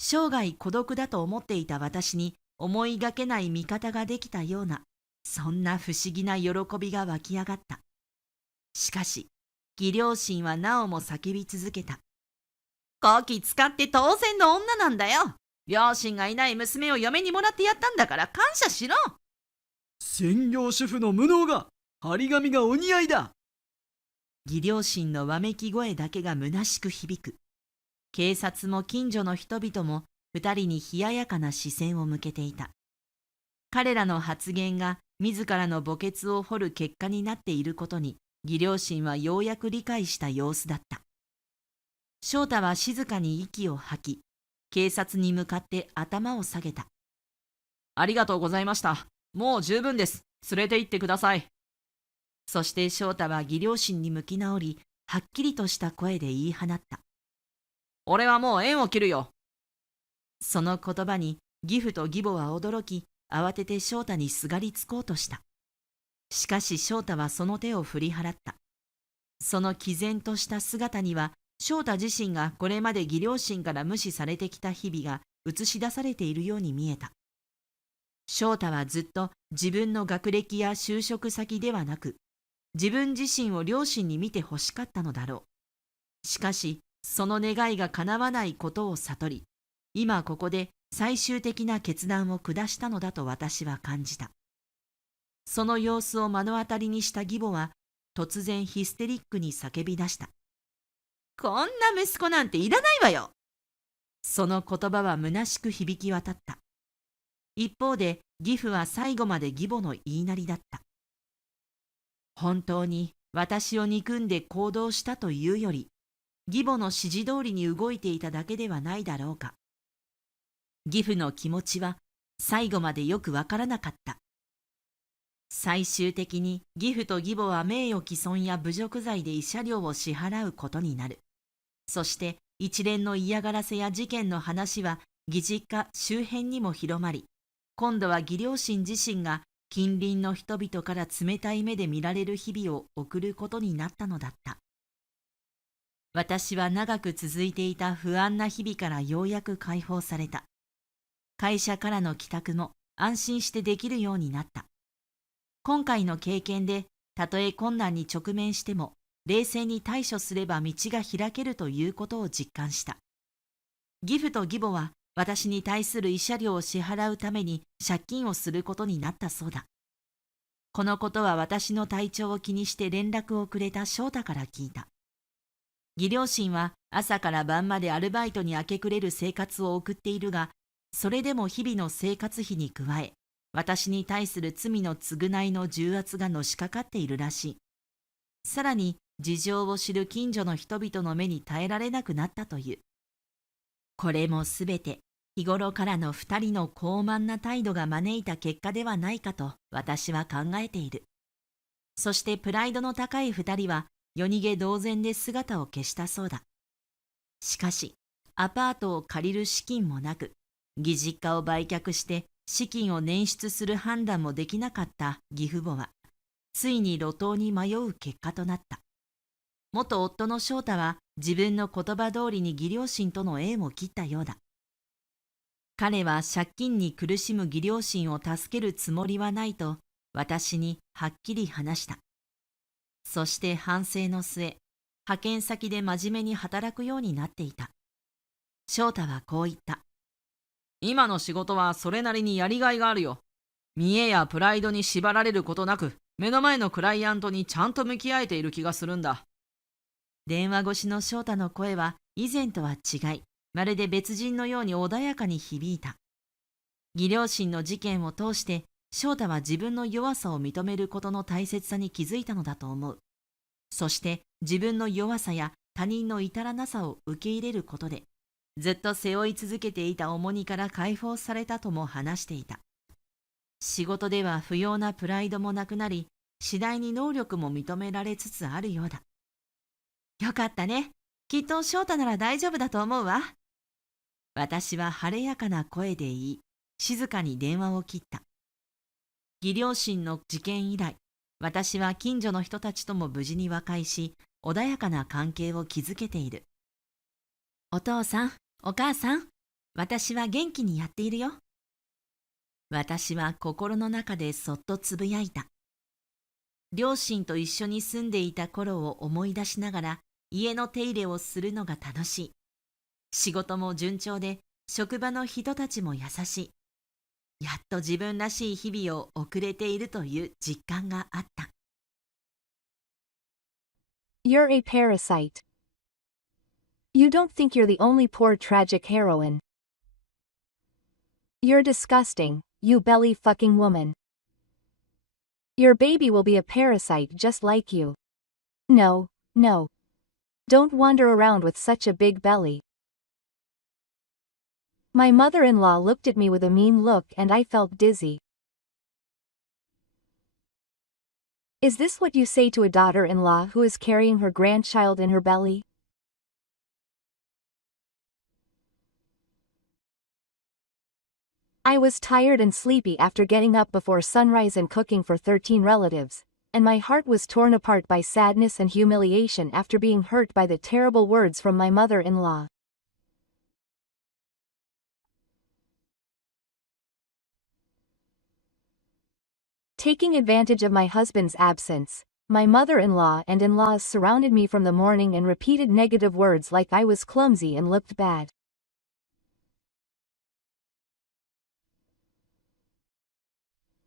生涯孤独だと思っていた私に思いがけない味方ができたような、そんな不思議な喜びが湧き上がった。しかし、義両親はなおも叫び続けた。こき使って当然の女なんだよ。両親がいない娘を嫁にもらってやったんだから感謝しろ。専業主婦の無能が、張り紙がお似合いだ。義両親のわめき声だけが虚しく響く。警察も近所の人々も二人に冷ややかな視線を向けていた。彼らの発言が自らの墓穴を掘る結果になっていることに、義両親はようやく理解した様子だった。翔太は静かに息を吐き、警察に向かって頭を下げた。ありがとうございました。もう十分です。連れて行ってください。そして翔太は義両親に向き直り、はっきりとした声で言い放った。俺はもう縁を切るよ。その言葉に義父と義母は驚き、慌てて翔太にすがりつこうとした。しかし翔太はその手を振り払った。その毅然とした姿には、翔太自身がこれまで義両親から無視されてきた日々が映し出されているように見えた。翔太はずっと自分の学歴や就職先ではなく、自分自身を両親に見て欲しかったのだろう。しかし、その願いが叶わないことを悟り、今ここで最終的な決断を下したのだと私は感じた。その様子を目の当たりにした義母は、突然ヒステリックに叫び出した。こんな息子なんていらないわよ。その言葉は虚しく響き渡った。一方で義父は最後まで義母の言いなりだった。本当に私を憎んで行動したというより、義母の指示通りに動いていただけではないだろうか。義父の気持ちは最後までよくわからなかった。最終的に義父と義母は名誉毀損や侮辱罪で慰謝料を支払うことになる。そして一連の嫌がらせや事件の話は義実家周辺にも広まり、今度は義両親自身が近隣の人々から冷たい目で見られる日々を送ることになったのだった。私は長く続いていた不安な日々からようやく解放された。会社からの帰宅も安心してできるようになった。今回の経験で、たとえ困難に直面しても、冷静に対処すれば道が開けるということを実感した。義父と義母は私に対する慰謝料を支払うために借金をすることになったそうだ。このことは私の体調を気にして連絡をくれた翔太から聞いた。義両親は朝から晩までアルバイトに明け暮れる生活を送っているが、それでも日々の生活費に加え、私に対する罪の償いの重圧がのしかかっているらしい。さらに事情を知る近所の人々の目に耐えられなくなったという。これもすべて日頃からの二人の傲慢な態度が招いた結果ではないかと私は考えている。そしてプライドの高い二人は夜逃げ同然で姿を消したそうだ。しかしアパートを借りる資金もなく、義実家を売却して資金を捻出する判断もできなかった義父母は、ついに路頭に迷う結果となった。元夫の翔太は自分の言葉通りに義両親との縁を切ったようだ。彼は借金に苦しむ義両親を助けるつもりはないと私にはっきり話した。そして反省の末、派遣先で真面目に働くようになっていた。翔太はこう言った。今の仕事はそれなりにやりがいがあるよ。見栄やプライドに縛られることなく、目の前のクライアントにちゃんと向き合えている気がするんだ。電話越しの翔太の声は以前とは違い、まるで別人のように穏やかに響いた。義両親の事件を通して翔太は自分の弱さを認めることの大切さに気づいたのだと思う。そして自分の弱さや他人の至らなさを受け入れることで、ずっと背負い続けていた重荷から解放されたとも話していた。仕事では不要なプライドもなくなり、次第に能力も認められつつあるようだ。よかったね。きっと翔太なら大丈夫だと思うわ。私は晴れやかな声で言い、静かに電話を切った。義両親の事件以来、私は近所の人たちとも無事に和解し、穏やかな関係を築けている。お父さん、お母さん、私は元気にやっているよ。私は心の中でそっとつぶやいた。両親と一緒に住んでいた頃を思い出しながら家の手入れをするのが楽しい。仕事も順調で、職場の人たちも優しい。やっと自分らしい日々を送れているという実感があった。You're a parasite. You don't think you're the only poor tragic heroine. You're disgusting, you belly fucking woman. Your baby will be a parasite just like you. No, no. Don't wander around with such a big belly. My mother-in-law looked at me with a mean look and I felt dizzy. Is this what you say to a daughter-in-law who is carrying her grandchild in her belly? I was tired and sleepy after getting up before sunrise and cooking for 13 relatives, and my heart was torn apart by sadness and humiliation after being hurt by the terrible words from my mother-in-law. Taking advantage of my husband's absence, my mother-in-law and in-laws surrounded me from the morning and repeated negative words like I was clumsy and looked bad.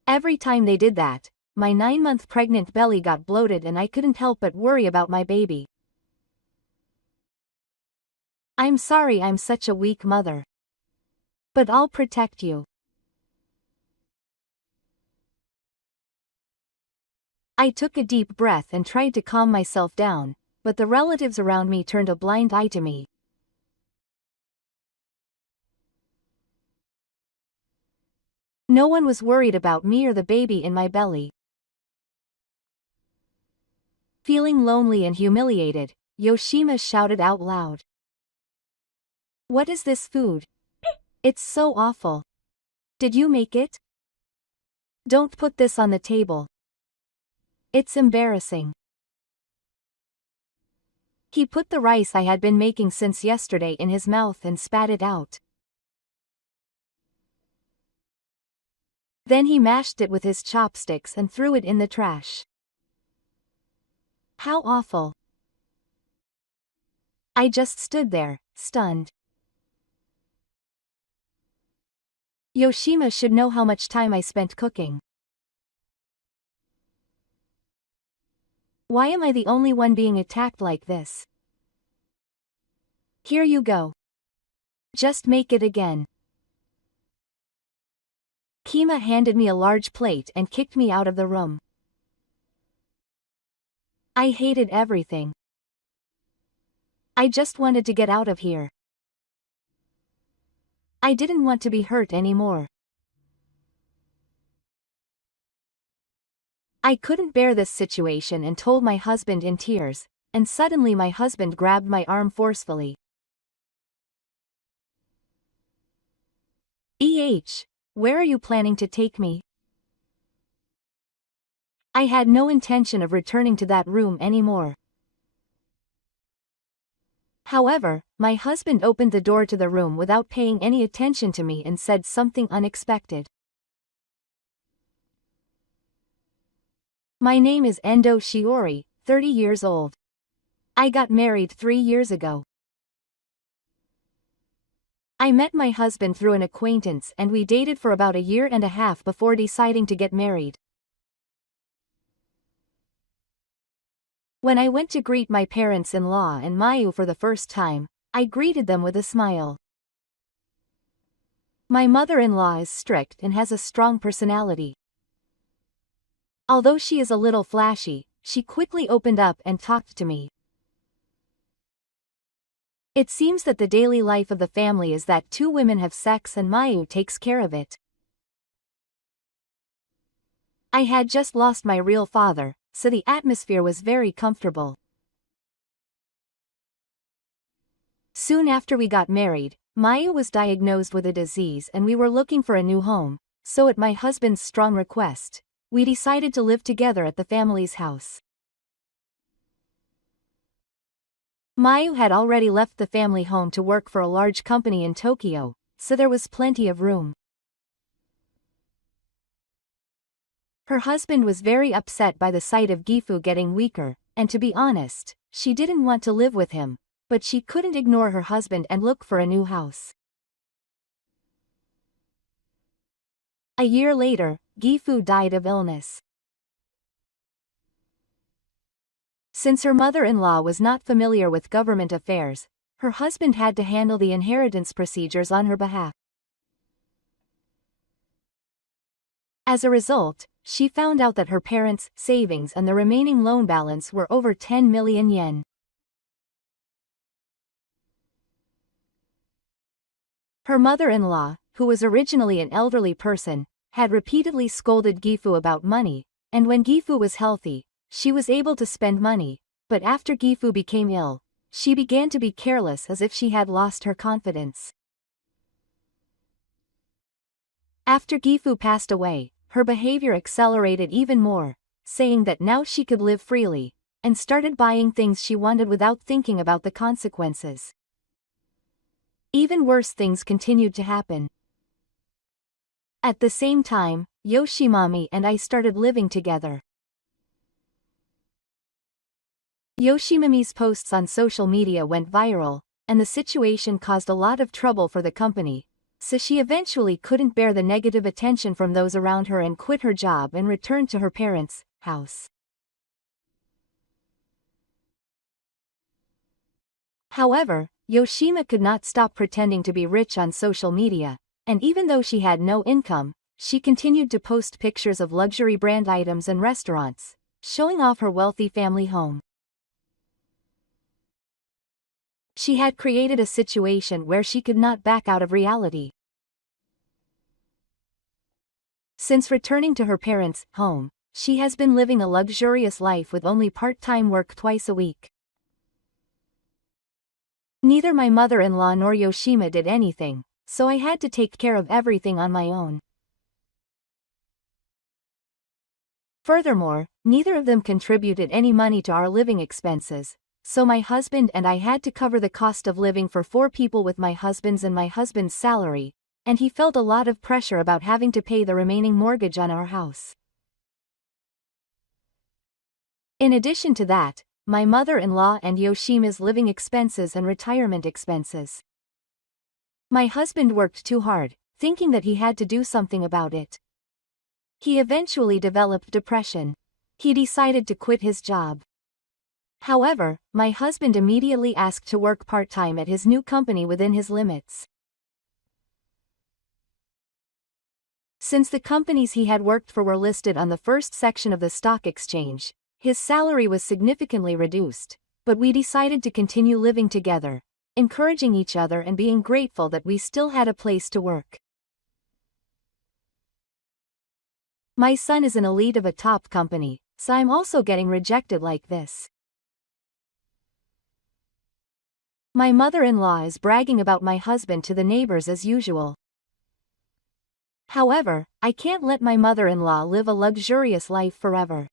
Every time they did that, my 9-month pregnant belly got bloated and I couldn't help but worry about my baby. I'm sorry I'm such a weak mother. But I'll protect you. I took a deep breath and tried to calm myself down, but the relatives around me turned a blind eye to me. No one was worried about me or the baby in my belly. Feeling lonely and humiliated, Yoshima shouted out loud. What is this food? It's so awful. Did you make it? Don't put this on the table. It's embarrassing. He put the rice I had been making since yesterday in his mouth and spat it out. Then he mashed it with his chopsticks and threw it in the trash. How awful. I just stood there, stunned. Yoshima should know how much time I spent cooking. Why am I the only one being attacked like this? Here you go. Just make it again. Kima handed me a large plate and kicked me out of the room. I hated everything. I just wanted to get out of here. I didn't want to be hurt anymore. I couldn't bear this situation and told my husband in tears, and suddenly my husband grabbed my arm forcefully. Where are you planning to take me? I had no intention of returning to that room anymore. However, my husband opened the door to the room without paying any attention to me and said something unexpected. My name is Endo Shiori, 30 years old. I got married 3 years ago. I met my husband through an acquaintance and we dated for about 1.5 years before deciding to get married. When I went to greet my parents-in-law and Mayu for the first time, I greeted them with a smile. My mother-in-law is strict and has a strong personality. Although she is a little flashy, she quickly opened up and talked to me. It seems that the daily life of the family is that 2 women have sex and Mayu takes care of it. I had just lost my real father, so the atmosphere was very comfortable. Soon after we got married, Maya was diagnosed with a disease and we were looking for a new home, so at my husband's strong request, we decided to live together at the family's house. Mayu had already left the family home to work for a large company in Tokyo, so there was plenty of room. Her husband was very upset by the sight of Gifu getting weaker, and to be honest, she didn't want to live with him, but she couldn't ignore her husband and look for a new house. A year later, Gifu died of illness. Since her mother-in-law was not familiar with government affairs, her husband had to handle the inheritance procedures on her behalf. As a result, she found out that her parents' savings and the remaining loan balance were over 10 million yen. Her mother-in-law, who was originally an elderly person, had repeatedly scolded Gifu about money, and when Gifu was healthy, she was able to spend money, but after Gifu became ill, she began to be careless as if she had lost her confidence. After Gifu passed away, her behavior accelerated even more, saying that now she could live freely, and started buying things she wanted without thinking about the consequences. Even worse things continued to happen. At the same time, Yoshimami and I started living together. Yoshimami's posts on social media went viral, and the situation caused a lot of trouble for the company, so she eventually couldn't bear the negative attention from those around her and quit her job and returned to her parents' house. However, Yoshima could not stop pretending to be rich on social media, and even though she had no income, she continued to post pictures of luxury brand items and restaurants, showing off her wealthy family home. She had created a situation where she could not back out of reality. Since returning to her parents' home, she has been living a luxurious life with only part-time work twice a week. Neither my mother-in-law nor Yoshima did anything, so I had to take care of everything on my own. Furthermore, neither of them contributed any money to our living expenses, so my husband and I had to cover the cost of living for 4 people with my husband's and my husband's salary, and he felt a lot of pressure about having to pay the remaining mortgage on our house. In addition to that, my mother-in-law and Yoshima's living expenses and retirement expenses. My husband worked too hard, thinking that he had to do something about it. He eventually developed depression. He decided to quit his job. However, my husband immediately asked to work part-time at his new company within his limits. Since the companies he had worked for were listed on the first section of the stock exchange, his salary was significantly reduced, but we decided to continue living together, encouraging each other and being grateful that we still had a place to work. My son is an elite of a top company, so I'm also getting rejected like this. My mother-in-law is bragging about my husband to the neighbors as usual. However, I can't let my mother-in-law live a luxurious life forever.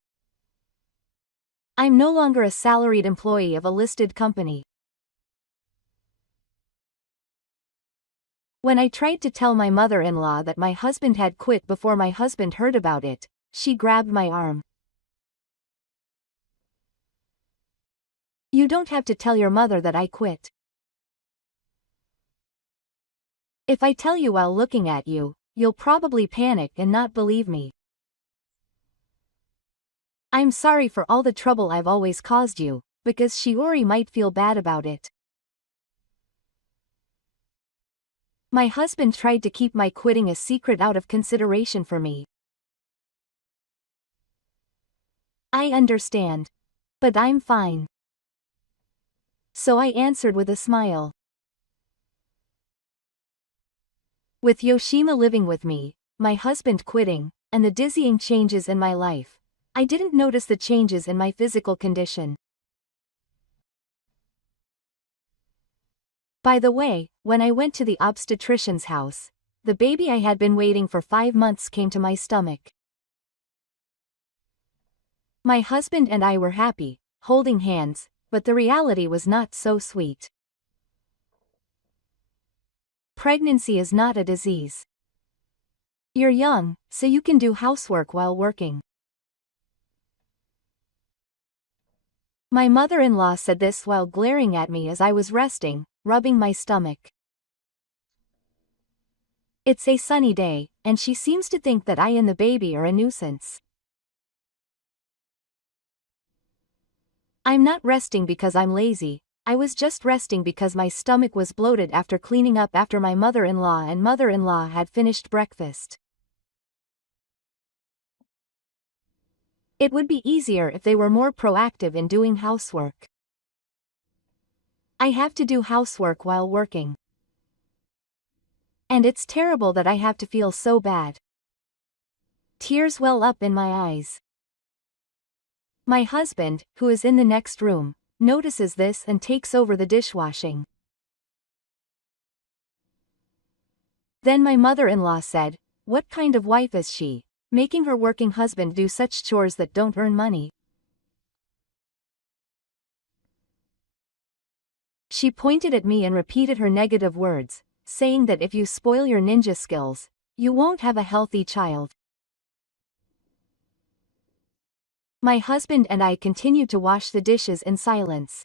I'm no longer a salaried employee of a listed company. When I tried to tell my mother-in-law that my husband had quit before my husband heard about it, she grabbed my arm. You don't have to tell your mother that I quit. If I tell you while looking at you, you'll probably panic and not believe me. I'm sorry for all the trouble I've always caused you, because Shiori might feel bad about it. My husband tried to keep my quitting a secret out of consideration for me. I understand. But I'm fine. So I answered with a smile. With Yoshima living with me, my husband quitting, and the dizzying changes in my life, I didn't notice the changes in my physical condition. By the way, when I went to the obstetrician's house, the baby I had been waiting for 5 months came to my stomach. My husband and I were happy, holding hands, but the reality was not so sweet. Pregnancy is not a disease. You're young, so you can do housework while working. My mother-in-law said this while glaring at me as I was resting, rubbing my stomach. It's a sunny day, and she seems to think that I and the baby are a nuisance. I'm not resting because I'm lazy, I was just resting because my stomach was bloated after cleaning up after my mother-in-law and mother-in-law had finished breakfast. It would be easier if they were more proactive in doing housework. I have to do housework while working. And it's terrible that I have to feel so bad. Tears well up in my eyes. My husband, who is in the next room, notices this and takes over the dishwashing. Then my mother-in-law said, "What kind of wife is she, making her working husband do such chores that don't earn money?" She pointed at me and repeated her negative words, saying that if you spoil your ninja skills, you won't have a healthy child. My husband and I continued to wash the dishes in silence.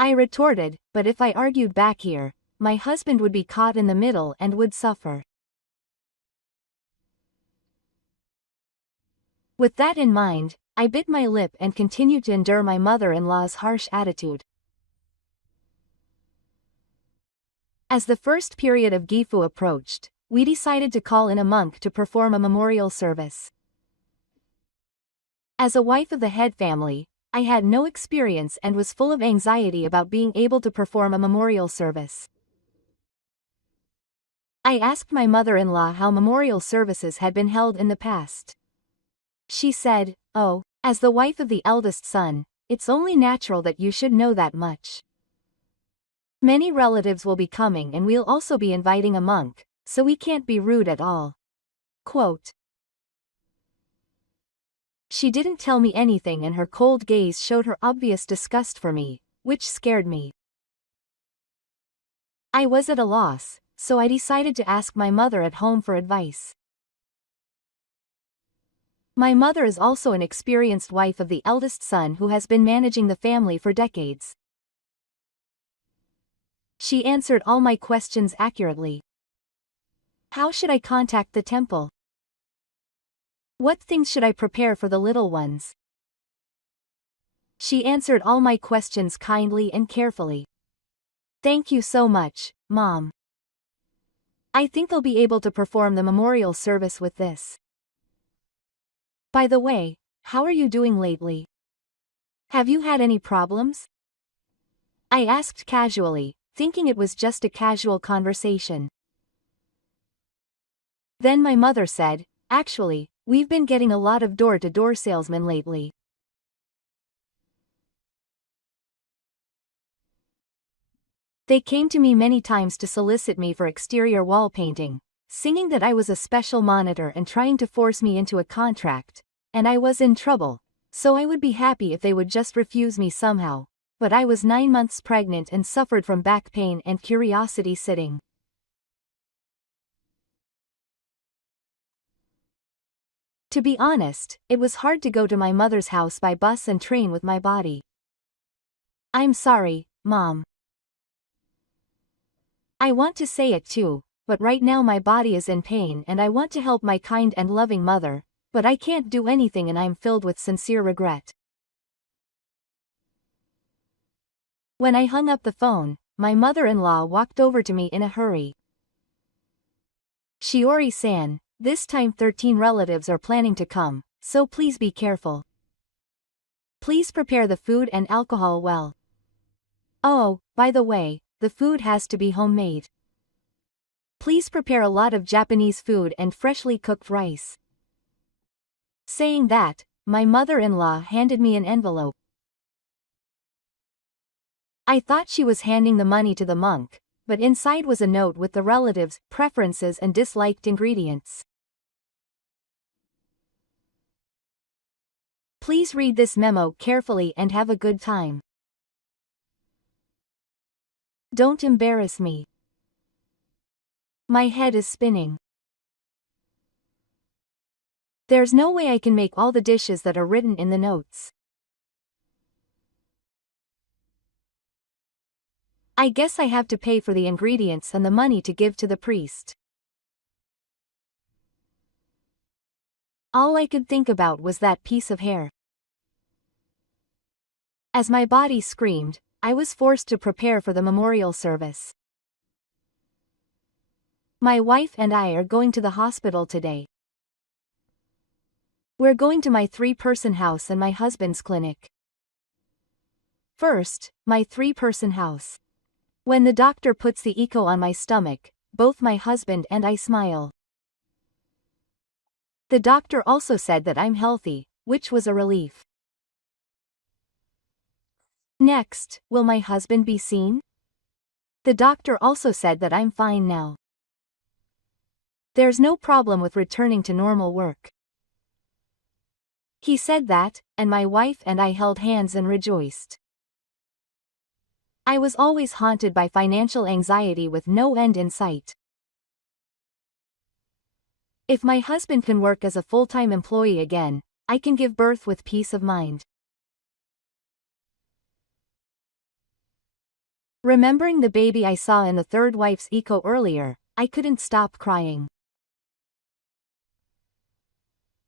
I retorted, but if I argued back here, my husband would be caught in the middle and would suffer. With that in mind, I bit my lip and continued to endure my mother-in-law's harsh attitude. As the first period of Gifu approached, we decided to call in a monk to perform a memorial service. As a wife of the head family, I had no experience and was full of anxiety about being able to perform a memorial service. I asked my mother-in-law how memorial services had been held in the past. She said, "Oh, as the wife of the eldest son, it's only natural that you should know that much. Many relatives will be coming and we'll also be inviting a monk, so we can't be rude at all." Quote. She didn't tell me anything and her cold gaze showed her obvious disgust for me, which scared me. I was at a loss, so I decided to ask my mother at home for advice. My mother is also an experienced wife of the eldest son who has been managing the family for decades. She answered all my questions accurately. How should I contact the temple? What things should I prepare for the little ones? She answered all my questions kindly and carefully. Thank you so much, Mom. I think I'll be able to perform the memorial service with this. By the way, how are you doing lately? Have you had any problems? I asked casually, thinking it was just a casual conversation. Then my mother said, "Actually, we've been getting a lot of door-to-door salesmen lately. They came to me many times to solicit me for exterior wall painting, singing that I was a special monitor and trying to force me into a contract, and I was in trouble, so I would be happy if they would just refuse me somehow, but I was 9 months pregnant and suffered from back pain and curiosity sitting. To be honest, it was hard to go to my mother's house by bus and train with my body. I'm sorry, Mom. I want to say it too, but right now my body is in pain and I want to help my kind and loving mother, but I can't do anything and I'm filled with sincere regret." When I hung up the phone, my mother-in-law walked over to me in a hurry. "Shiori-san, this time 13 relatives are planning to come, so please be careful. Please prepare the food and alcohol well. Oh, by the way, the food has to be homemade. Please prepare a lot of Japanese food and freshly cooked rice." Saying that, my mother-in-law handed me an envelope. I thought she was handing the money to the monk, but inside was a note with the relatives, preferences and disliked ingredients. Please read this memo carefully and have a good time. Don't embarrass me. My head is spinning. There's no way I can make all the dishes that are written in the notes. I guess I have to pay for the ingredients and the money to give to the priest. All I could think about was that piece of hair. As my body screamed, I was forced to prepare for the memorial service. My wife and I are going to the hospital today. We're going to my 3-person house and my husband's clinic. First, my 3-person house. When the doctor puts the echo on my stomach, both my husband and I smile. The doctor also said that I'm healthy, which was a relief. Next, will my husband be seen? The doctor also said that I'm fine now. There's no problem with returning to normal work. He said that, and my wife and I held hands and rejoiced. I was always haunted by financial anxiety with no end in sight. If my husband can work as a full-time employee again, I can give birth with peace of mind. Remembering the baby I saw in the third wife's echo earlier, I couldn't stop crying.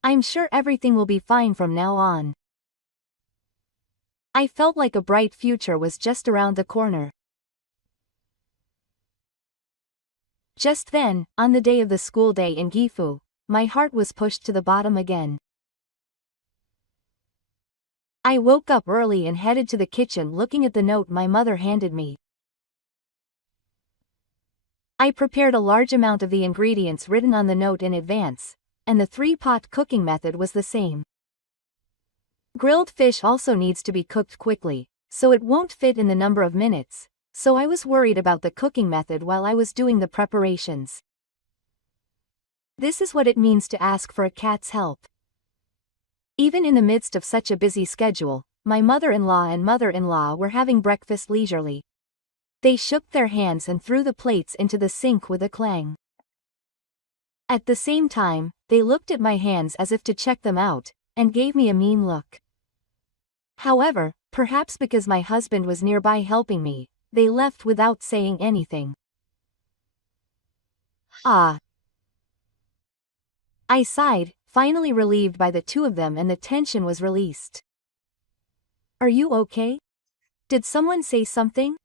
I'm sure everything will be fine from now on. I felt like a bright future was just around the corner. Just then, on the day of the school day in Gifu, my heart was pushed to the bottom again. I woke up early and headed to the kitchen looking at the note my mother handed me. I prepared a large amount of the ingredients written on the note in advance, and the 3-pot cooking method was the same. Grilled fish also needs to be cooked quickly, so it won't fit in the number of minutes, so I was worried about the cooking method while I was doing the preparations. This is what it means to ask for a cat's help. Even in the midst of such a busy schedule, my mother-in-law and mother-in-law were having breakfast leisurely. They shook their hands and threw the plates into the sink with a clang. At the same time, they looked at my hands as if to check them out, and gave me a mean look. However, perhaps because my husband was nearby helping me, they left without saying anything. Ah. I sighed, finally relieved by the two of them, and the tension was released. Are you okay? Did someone say something?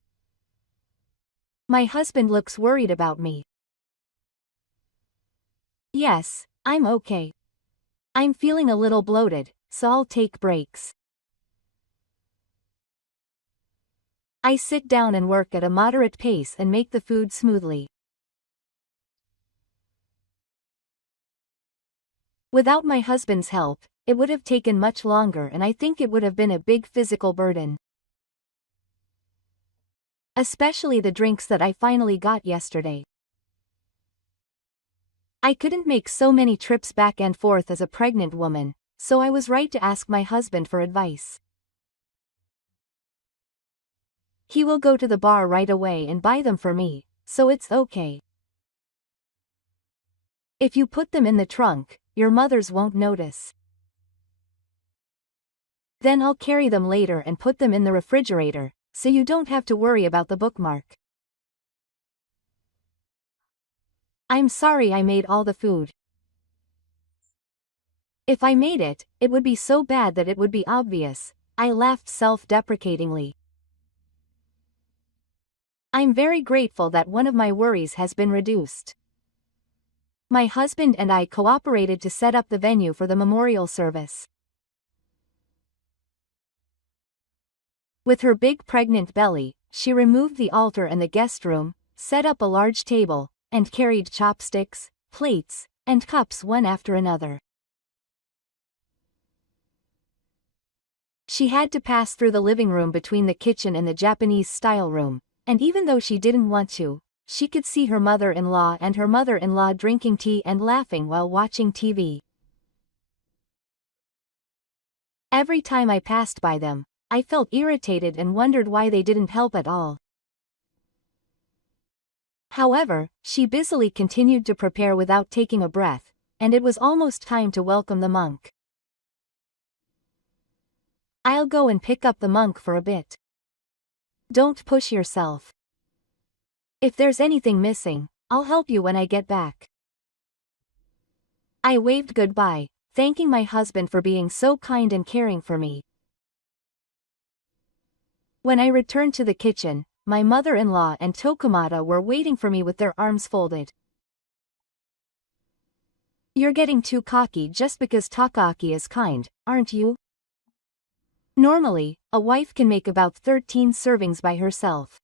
My husband looks worried about me. Yes, I'm okay. I'm feeling a little bloated, so I'll take breaks. I sit down and work at a moderate pace and make the food smoothly. Without my husband's help, it would have taken much longer, and I think it would have been a big physical burden. Especially the drinks that I finally got yesterday. I couldn't make so many trips back and forth as a pregnant woman, so I was right to ask my husband for advice. He will go to the bar right away and buy them for me, so it's okay. If you put them in the trunk, your mothers won't notice. Then I'll carry them later and put them in the refrigerator, so you don't have to worry about the bookmark. I'm sorry I made all the food. If I made it, it would be so bad that it would be obvious, I laughed self-deprecatingly. I'm very grateful that one of my worries has been reduced. My husband and I cooperated to set up the venue for the memorial service. With her big pregnant belly, she removed the altar and the guest room, set up a large table, and carried chopsticks, plates, and cups one after another. She had to pass through the living room between the kitchen and the Japanese-style room, and even though she didn't want to, she could see her mother-in-law and her mother-in-law drinking tea and laughing while watching TV. Every time I passed by them, I felt irritated and wondered why they didn't help at all. However, she busily continued to prepare without taking a breath, and it was almost time to welcome the monk. I'll go and pick up the monk for a bit. Don't push yourself. If there's anything missing, I'll help you when I get back. I waved goodbye, thanking my husband for being so kind and caring for me. When I returned to the kitchen, my mother-in-law and Tokumata were waiting for me with their arms folded. You're getting too cocky just because Takaaki is kind, aren't you? Normally, a wife can make about 13 servings by herself.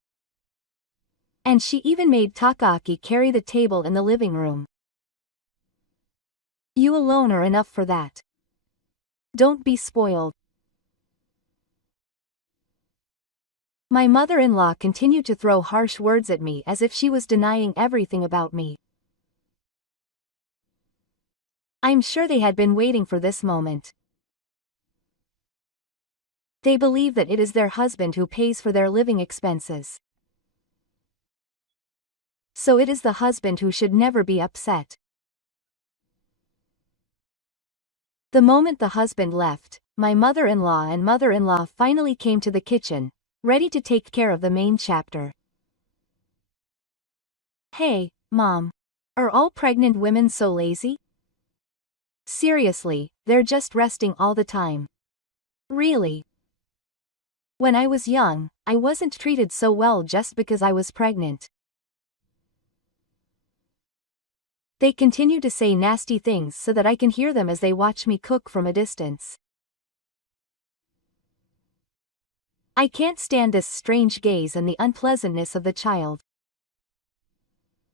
And she even made Takaaki carry the table in the living room. You alone are enough for that. Don't be spoiled. My mother-in-law continued to throw harsh words at me as if she was denying everything about me. I'm sure they had been waiting for this moment. They believe that it is their husband who pays for their living expenses. So it is the husband who should never be upset. The moment the husband left, my mother-in-law and mother-in-law finally came to the kitchen, ready to take care of the main chapter. Hey, Mom. Are all pregnant women so lazy? Seriously, they're just resting all the time. Really? When I was young, I wasn't treated so well just because I was pregnant. They continue to say nasty things so that I can hear them as they watch me cook from a distance. I can't stand this strange gaze and the unpleasantness of the child.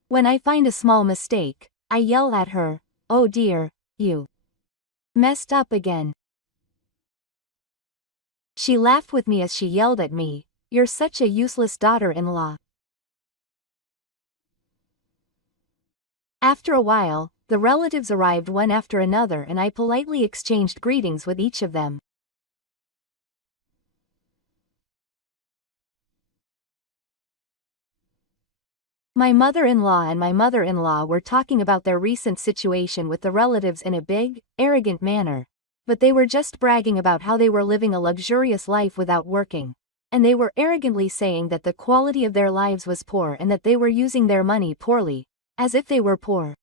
When I find a small mistake, I yell at her, "Oh dear, you messed up again." She laughed with me as she yelled at me, "You're such a useless daughter-in-law." After a while, the relatives arrived one after another and I politely exchanged greetings with each of them. My mother-in-law and my mother-in-law were talking about their recent situation with the relatives in a big, arrogant manner, but they were just bragging about how they were living a luxurious life without working, and they were arrogantly saying that the quality of their lives was poor and that they were using their money poorly, as if they were poor.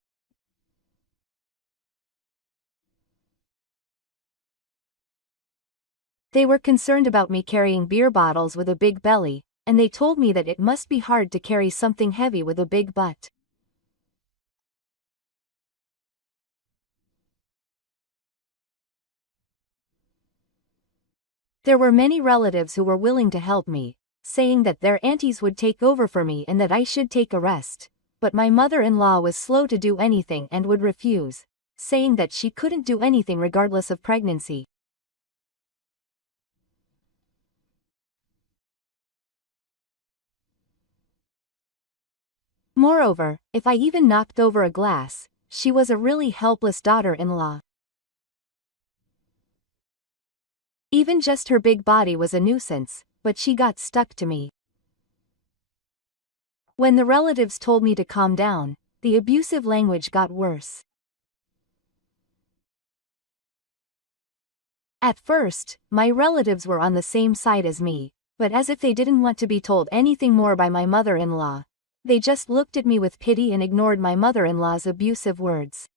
They were concerned about me carrying beer bottles with a big belly, and they told me that it must be hard to carry something heavy with a big butt. There were many relatives who were willing to help me, saying that their aunties would take over for me and that I should take a rest, but my mother-in-law was slow to do anything and would refuse, saying that she couldn't do anything regardless of pregnancy. Moreover, if I even knocked over a glass, she was a really helpless daughter-in-law. Even just her big body was a nuisance, but she got stuck to me. When the relatives told me to calm down, the abusive language got worse. At first, my relatives were on the same side as me, but as if they didn't want to be told anything more by my mother-in-law, they just looked at me with pity and ignored my mother-in-law's abusive words.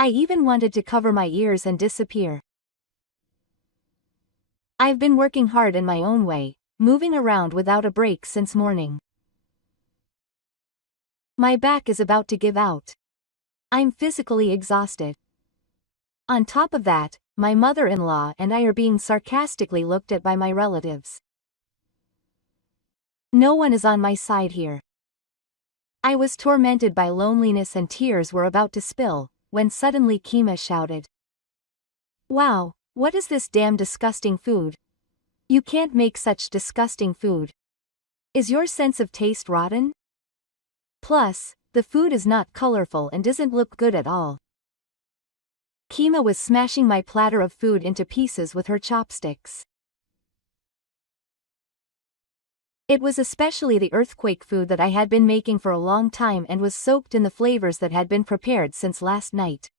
I even wanted to cover my ears and disappear. I've been working hard in my own way, moving around without a break since morning. My back is about to give out. I'm physically exhausted. On top of that, my mother-in-law and I are being sarcastically looked at by my relatives. No one is on my side here. I was tormented by loneliness and tears were about to spill, when suddenly Kima shouted, Wow, what is this damn disgusting food? You can't make such disgusting food. Is your sense of taste rotten? Plus, the food is not colorful and doesn't look good at all. Kima was smashing my platter of food into pieces with her chopsticks. It was especially the earthquake food that I had been making for a long time and was soaked in the flavors that had been prepared since last night.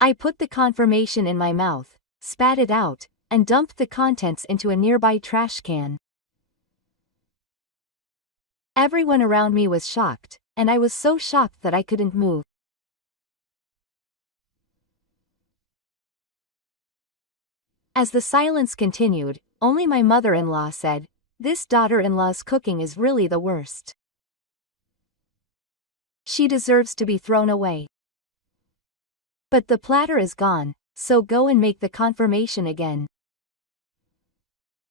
I put the confirmation in my mouth, spat it out, and dumped the contents into a nearby trash can. Everyone around me was shocked, and I was so shocked that I couldn't move. As the silence continued, only my mother-in-law said, "This daughter-in-law's cooking is really the worst. She deserves to be thrown away. But the platter is gone, so go and make the confirmation again.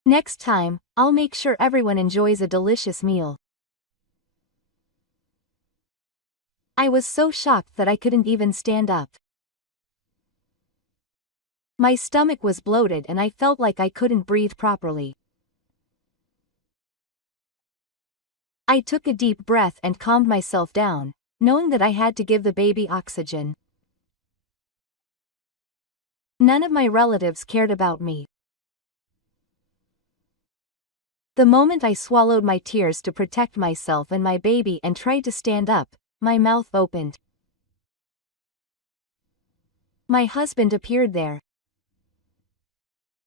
Next time, I'll make sure everyone enjoys a delicious meal." I was so shocked that I couldn't even stand up. My stomach was bloated and I felt like I couldn't breathe properly. I took a deep breath and calmed myself down, knowing that I had to give the baby oxygen. None of my relatives cared about me. The moment I swallowed my tears to protect myself and my baby and tried to stand up, my mouth opened. My husband appeared there.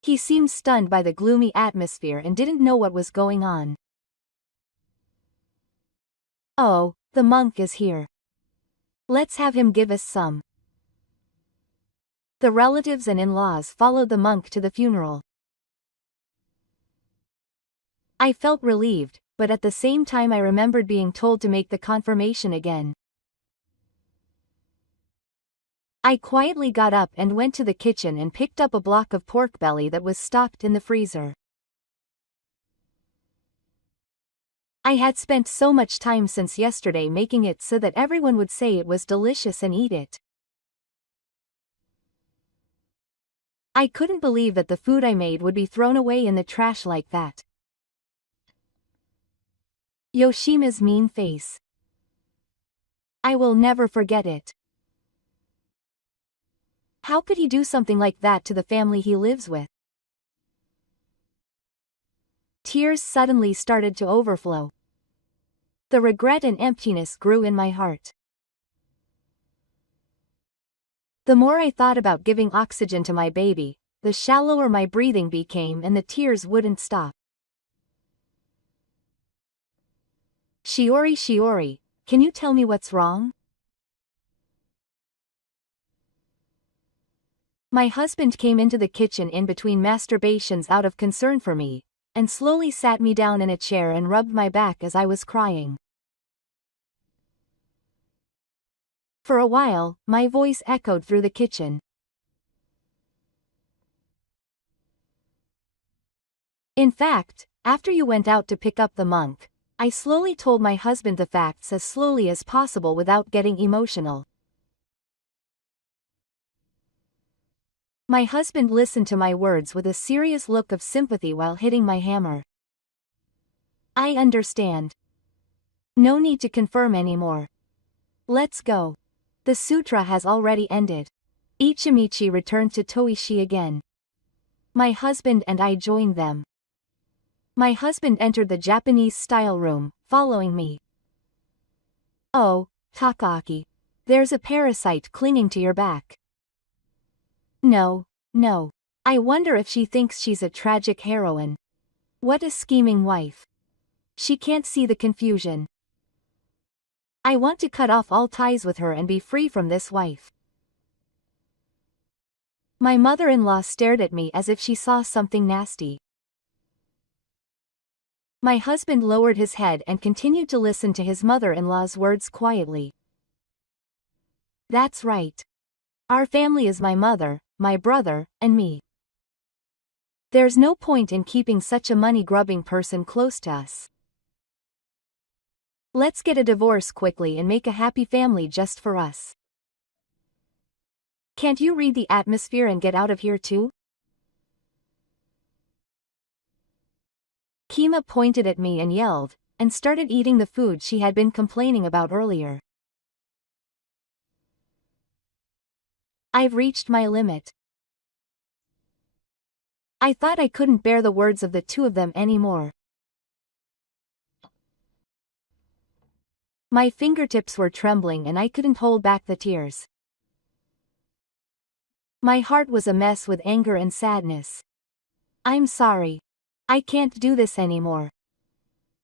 He seemed stunned by the gloomy atmosphere and didn't know what was going on. "Oh, the monk is here. Let's have him give us some." The relatives and in-laws followed the monk to the funeral. I felt relieved, but at the same time I remembered being told to make the confirmation again. I quietly got up and went to the kitchen and picked up a block of pork belly that was stocked in the freezer. I had spent so much time since yesterday making it so that everyone would say it was delicious and eat it. I couldn't believe that the food I made would be thrown away in the trash like that. Yoshima's mean face. I will never forget it. How could he do something like that to the family he lives with? Tears suddenly started to overflow. The regret and emptiness grew in my heart. The more I thought about giving oxygen to my baby, the shallower my breathing became and the tears wouldn't stop. Shiori, can you tell me what's wrong? My husband came into the kitchen in between masturbations out of concern for me, and slowly sat me down in a chair and rubbed my back as I was crying. For a while, my voice echoed through the kitchen. In fact, after you went out to pick up the monk, I slowly told my husband the facts as slowly as possible without getting emotional. My husband listened to my words with a serious look of sympathy while hitting my hammer. I understand. No need to confirm anymore. Let's go. The sutra has already ended. Ichimichi returned to Toishi again. My husband and I joined them. My husband entered the Japanese-style room, following me. "Oh, Takaaki. There's a parasite clinging to your back." No. I wonder if she thinks she's a tragic heroine. What a scheming wife. She can't see the confusion. I want to cut off all ties with her and be free from this wife. My mother-in-law stared at me as if she saw something nasty. My husband lowered his head and continued to listen to his mother-in-law's words quietly. That's right. Our family is my mother, my brother, and me. There's no point in keeping such a money-grubbing person close to us. Let's get a divorce quickly and make a happy family just for us. Can't you read the atmosphere and get out of here too? Kima pointed at me and yelled, and started eating the food she had been complaining about earlier. I've reached my limit. I thought I couldn't bear the words of the two of them anymore. My fingertips were trembling and I couldn't hold back the tears. My heart was a mess with anger and sadness. I'm sorry. I can't do this anymore.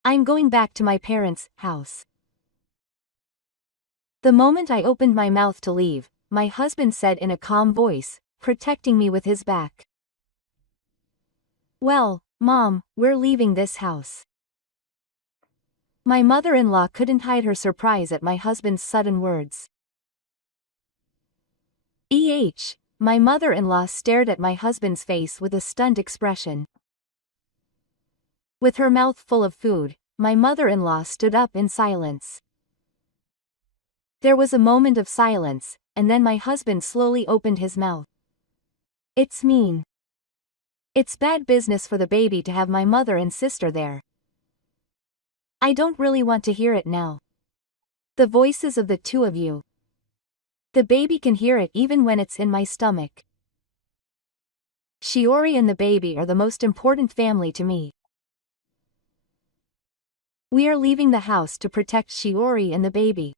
I'm going back to my parents' house. The moment I opened my mouth to leave, my husband said in a calm voice, protecting me with his back. Well, Mom, we're leaving this house. My mother-in-law couldn't hide her surprise at my husband's sudden words. My mother-in-law stared at my husband's face with a stunned expression. With her mouth full of food, my mother-in-law stood up in silence. There was a moment of silence, and then my husband slowly opened his mouth. It's mean. It's bad business for the baby to have my mother and sister there. I don't really want to hear it now. The voices of the two of you. The baby can hear it even when it's in my stomach. Shiori and the baby are the most important family to me. We are leaving the house to protect Shiori and the baby.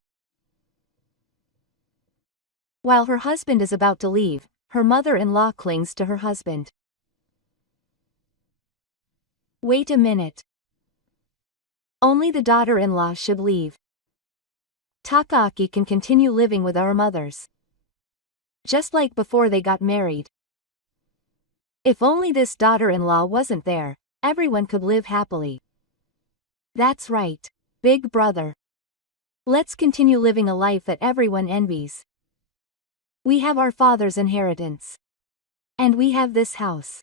While her husband is about to leave, her mother-in-law clings to her husband. Wait a minute. Only the daughter-in-law should leave. Takaaki can continue living with our mothers. Just like before they got married. If only this daughter-in-law wasn't there, everyone could live happily. That's right, big brother. Let's continue living a life that everyone envies. We have our father's inheritance. And we have this house.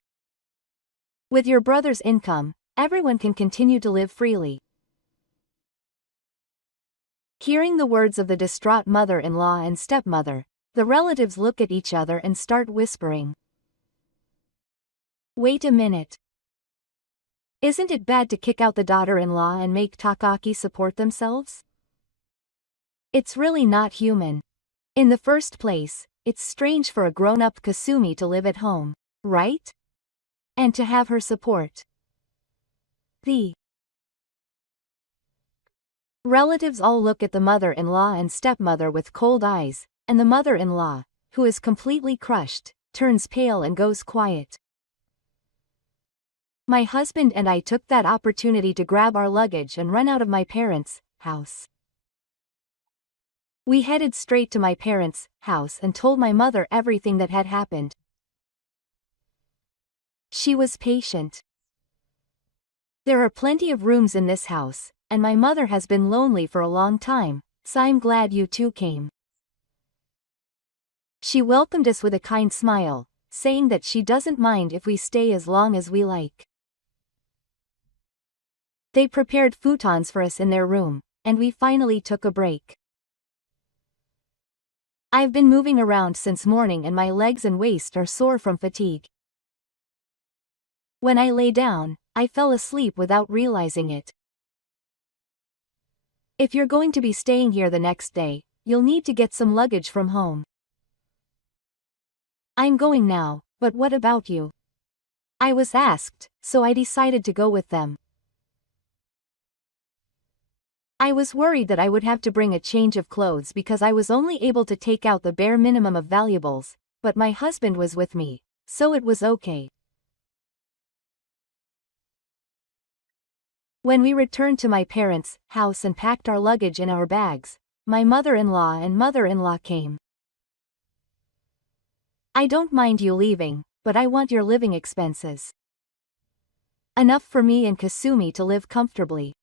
With your brother's income, everyone can continue to live freely. Hearing the words of the distraught mother-in-law and stepmother, the relatives look at each other and start whispering. Wait a minute. Isn't it bad to kick out the daughter-in-law and make Takaaki support themselves? It's really not human. In the first place, it's strange for a grown-up Kasumi to live at home, right? And to have her support. The relatives all look at the mother-in-law and stepmother with cold eyes, and the mother-in-law, who is completely crushed, turns pale and goes quiet. My husband and I took that opportunity to grab our luggage and run out of my parents' house. We headed straight to my parents' house and told my mother everything that had happened. She was patient. There are plenty of rooms in this house, and my mother has been lonely for a long time, so I'm glad you two came. She welcomed us with a kind smile, saying that she doesn't mind if we stay as long as we like. They prepared futons for us in their room, and we finally took a break. I've been moving around since morning and my legs and waist are sore from fatigue. When I lay down, I fell asleep without realizing it. If you're going to be staying here the next day, you'll need to get some luggage from home. I'm going now, but what about you? I was asked, so I decided to go with them. I was worried that I would have to bring a change of clothes because I was only able to take out the bare minimum of valuables, but my husband was with me, so it was okay. When we returned to my parents' house and packed our luggage in our bags, my mother-in-law and mother-in-law came. I don't mind you leaving, but I want your living expenses. Enough for me and Kasumi to live comfortably.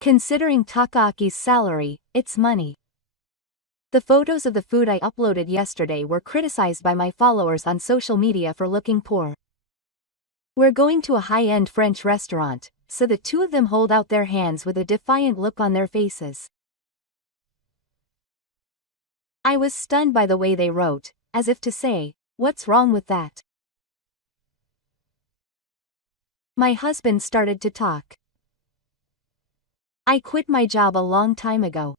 Considering Takaaki's salary, it's money. The photos of the food I uploaded yesterday were criticized by my followers on social media for looking poor. We're going to a high-end French restaurant, so the two of them hold out their hands with a defiant look on their faces. I was stunned by the way they wrote, as if to say, "What's wrong with that?" My husband started to talk. "I quit my job a long time ago.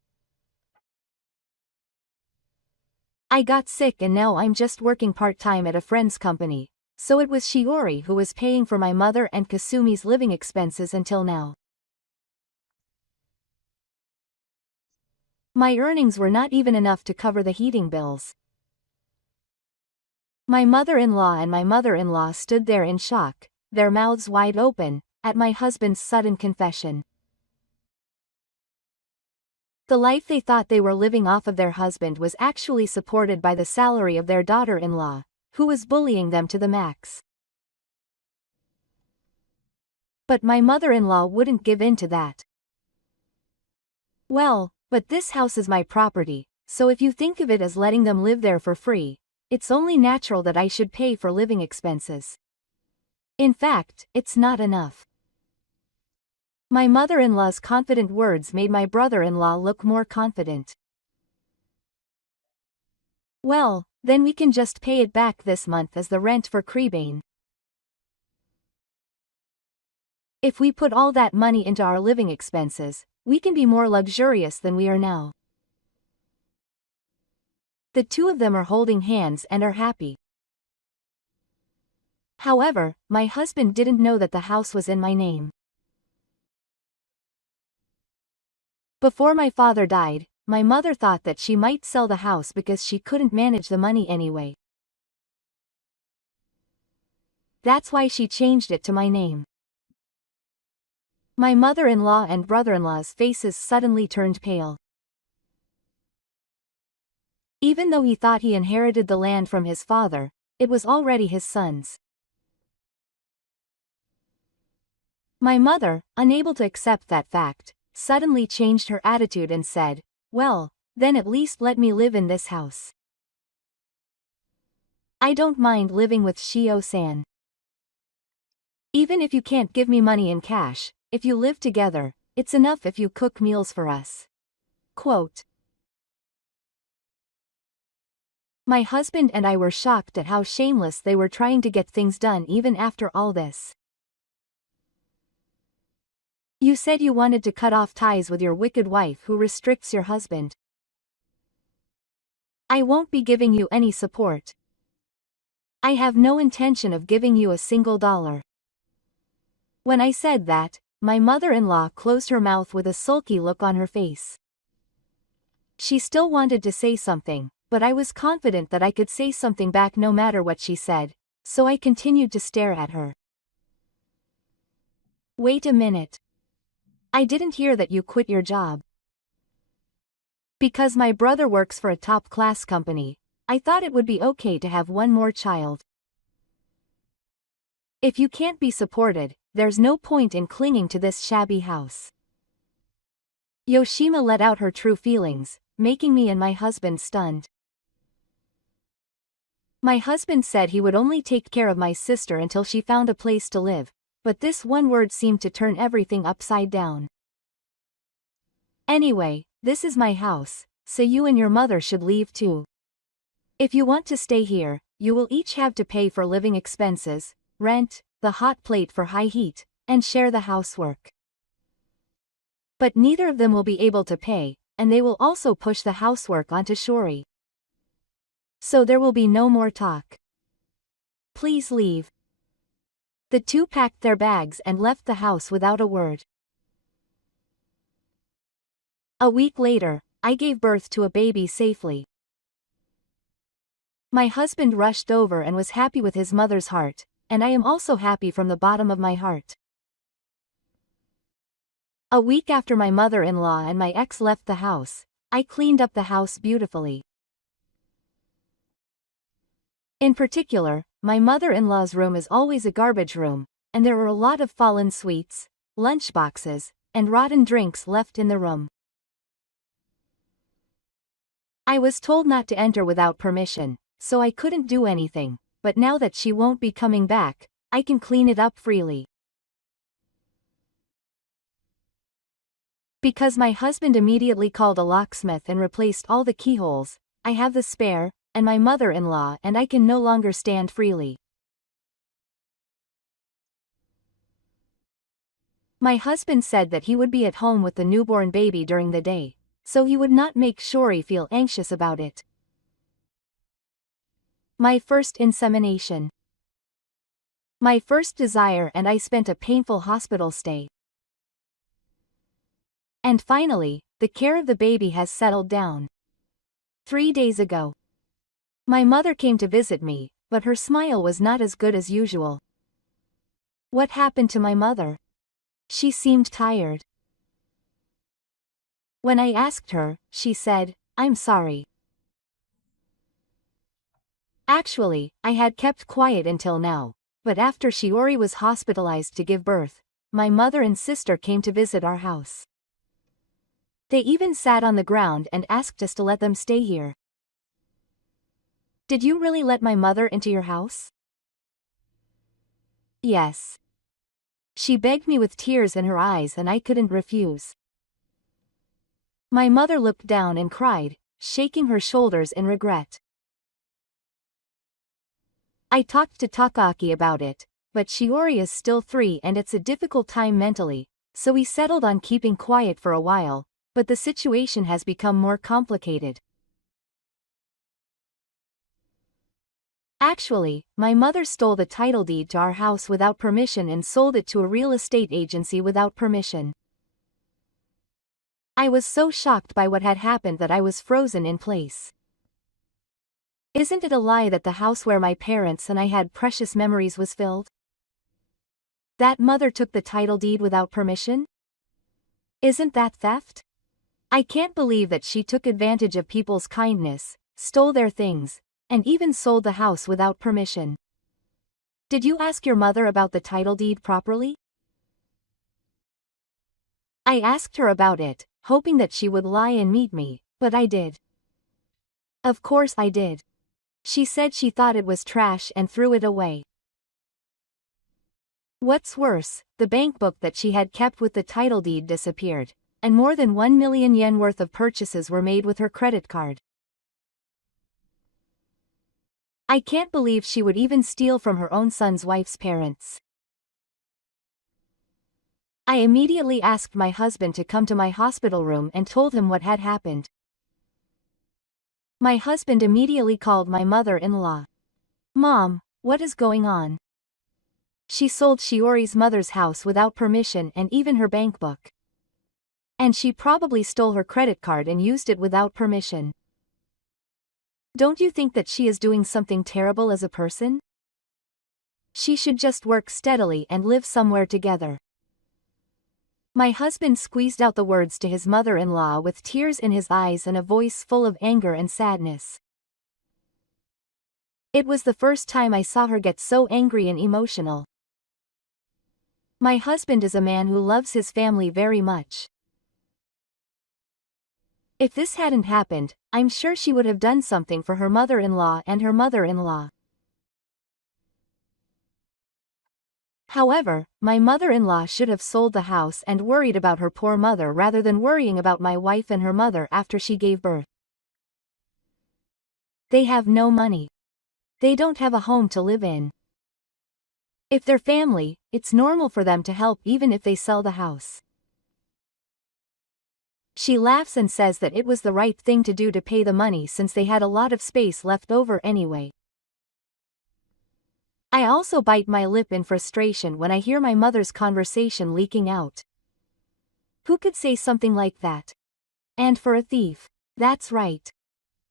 I got sick and now I'm just working part-time at a friend's company, so it was Shiori who was paying for my mother and Kasumi's living expenses until now. My earnings were not even enough to cover the heating bills." My mother-in-law and my mother-in-law stood there in shock, their mouths wide open, at my husband's sudden confession. The life they thought they were living off of their husband was actually supported by the salary of their daughter-in-law, who was bullying them to the max. But my mother-in-law wouldn't give in to that. "Well, but this house is my property, so if you think of it as letting them live there for free, it's only natural that I should pay for living expenses. In fact, it's not enough." My mother-in-law's confident words made my brother-in-law look more confident. "Well, then we can just pay it back this month as the rent for Creebane. If we put all that money into our living expenses, we can be more luxurious than we are now." The two of them are holding hands and are happy. However, my husband didn't know that the house was in my name. Before my father died, my mother thought that she might sell the house because she couldn't manage the money anyway. That's why she changed it to my name. My mother-in-law and brother-in-law's faces suddenly turned pale. Even though he thought he inherited the land from his father, it was already his son's. My mother, unable to accept that fact, suddenly changed her attitude and said, "Well, then at least let me live in this house. I don't mind living with Shio-san. Even if you can't give me money in cash, if you live together, it's enough if you cook meals for us." Quote. My husband and I were shocked at how shameless they were trying to get things done even after all this. "You said you wanted to cut off ties with your wicked wife who restricts your husband. I won't be giving you any support. I have no intention of giving you a single dollar." When I said that, my mother-in-law closed her mouth with a sulky look on her face. She still wanted to say something, but I was confident that I could say something back no matter what she said, so I continued to stare at her. "Wait a minute. I didn't hear that you quit your job." "Because my brother works for a top-class company, I thought it would be okay to have one more child. If you can't be supported, there's no point in clinging to this shabby house." Yoshima let out her true feelings, making me and my husband stunned. My husband said he would only take care of my sister until she found a place to live, but this one word seemed to turn everything upside down. "Anyway, this is my house, so you and your mother should leave too. If you want to stay here, you will each have to pay for living expenses, rent, the hot plate for high heat, and share the housework. But neither of them will be able to pay, and they will also push the housework onto Shori. So there will be no more talk. Please leave." The two packed their bags and left the house without a word. A week later, I gave birth to a baby safely. My husband rushed over and was happy with his mother's heart, and I am also happy from the bottom of my heart. A week after my mother-in-law and my ex left the house, I cleaned up the house beautifully. In particular, my mother-in-law's room is always a garbage room, and there are a lot of fallen sweets, lunchboxes, and rotten drinks left in the room. I was told not to enter without permission, so I couldn't do anything, but now that she won't be coming back, I can clean it up freely. Because my husband immediately called a locksmith and replaced all the keyholes, I have the spare, and my mother-in-law and I can no longer stand freely. My husband said that he would be at home with the newborn baby during the day, so he would not make Shori feel anxious about it. My first insemination. My first desire, and I spent a painful hospital stay. And finally, the care of the baby has settled down. 3 days ago. My mother came to visit me, but her smile was not as good as usual. What happened to my mother? She seemed tired. When I asked her, she said, "I'm sorry." Actually, I had kept quiet until now, but after Shiori was hospitalized to give birth, my mother and sister came to visit our house. They even sat on the ground and asked us to let them stay here. Did you really let my mother into your house? Yes. She begged me with tears in her eyes and I couldn't refuse. My mother looked down and cried, shaking her shoulders in regret. I talked to Takaki about it, but Shiori is still 3 and it's a difficult time mentally, so we settled on keeping quiet for a while, but the situation has become more complicated. Actually, my mother stole the title deed to our house without permission and sold it to a real estate agency without permission. I was so shocked by what had happened that I was frozen in place. Isn't it a lie that the house where my parents and I had precious memories was filled? That mother took the title deed without permission? Isn't that theft? I can't believe that she took advantage of people's kindness, stole their things, and even sold the house without permission. Did you ask your mother about the title deed properly? I asked her about it, hoping that she would lie and meet me, but I did. Of course I did. She said she thought it was trash and threw it away. What's worse, the bank book that she had kept with the title deed disappeared, and more than 1 million yen worth of purchases were made with her credit card. I can't believe she would even steal from her own son's wife's parents. I immediately asked my husband to come to my hospital room and told him what had happened. My husband immediately called my mother-in-law. "Mom, what is going on?" She sold Shiori's mother's house without permission and even her bank book. And she probably stole her credit card and used it without permission. Don't you think that she is doing something terrible as a person? She should just work steadily and live somewhere together. My husband squeezed out the words to his mother-in-law with tears in his eyes and a voice full of anger and sadness. It was the first time I saw her get so angry and emotional. My husband is a man who loves his family very much. If this hadn't happened, I'm sure she would have done something for her mother-in-law and her mother-in-law. However, my mother-in-law should have sold the house and worried about her poor mother rather than worrying about my wife and her mother after she gave birth. They have no money. They don't have a home to live in. If they're family, it's normal for them to help even if they sell the house. She laughs and says that it was the right thing to do to pay the money since they had a lot of space left over anyway. I also bite my lip in frustration when I hear my mother's conversation leaking out. Who could say something like that? And for a thief. That's right.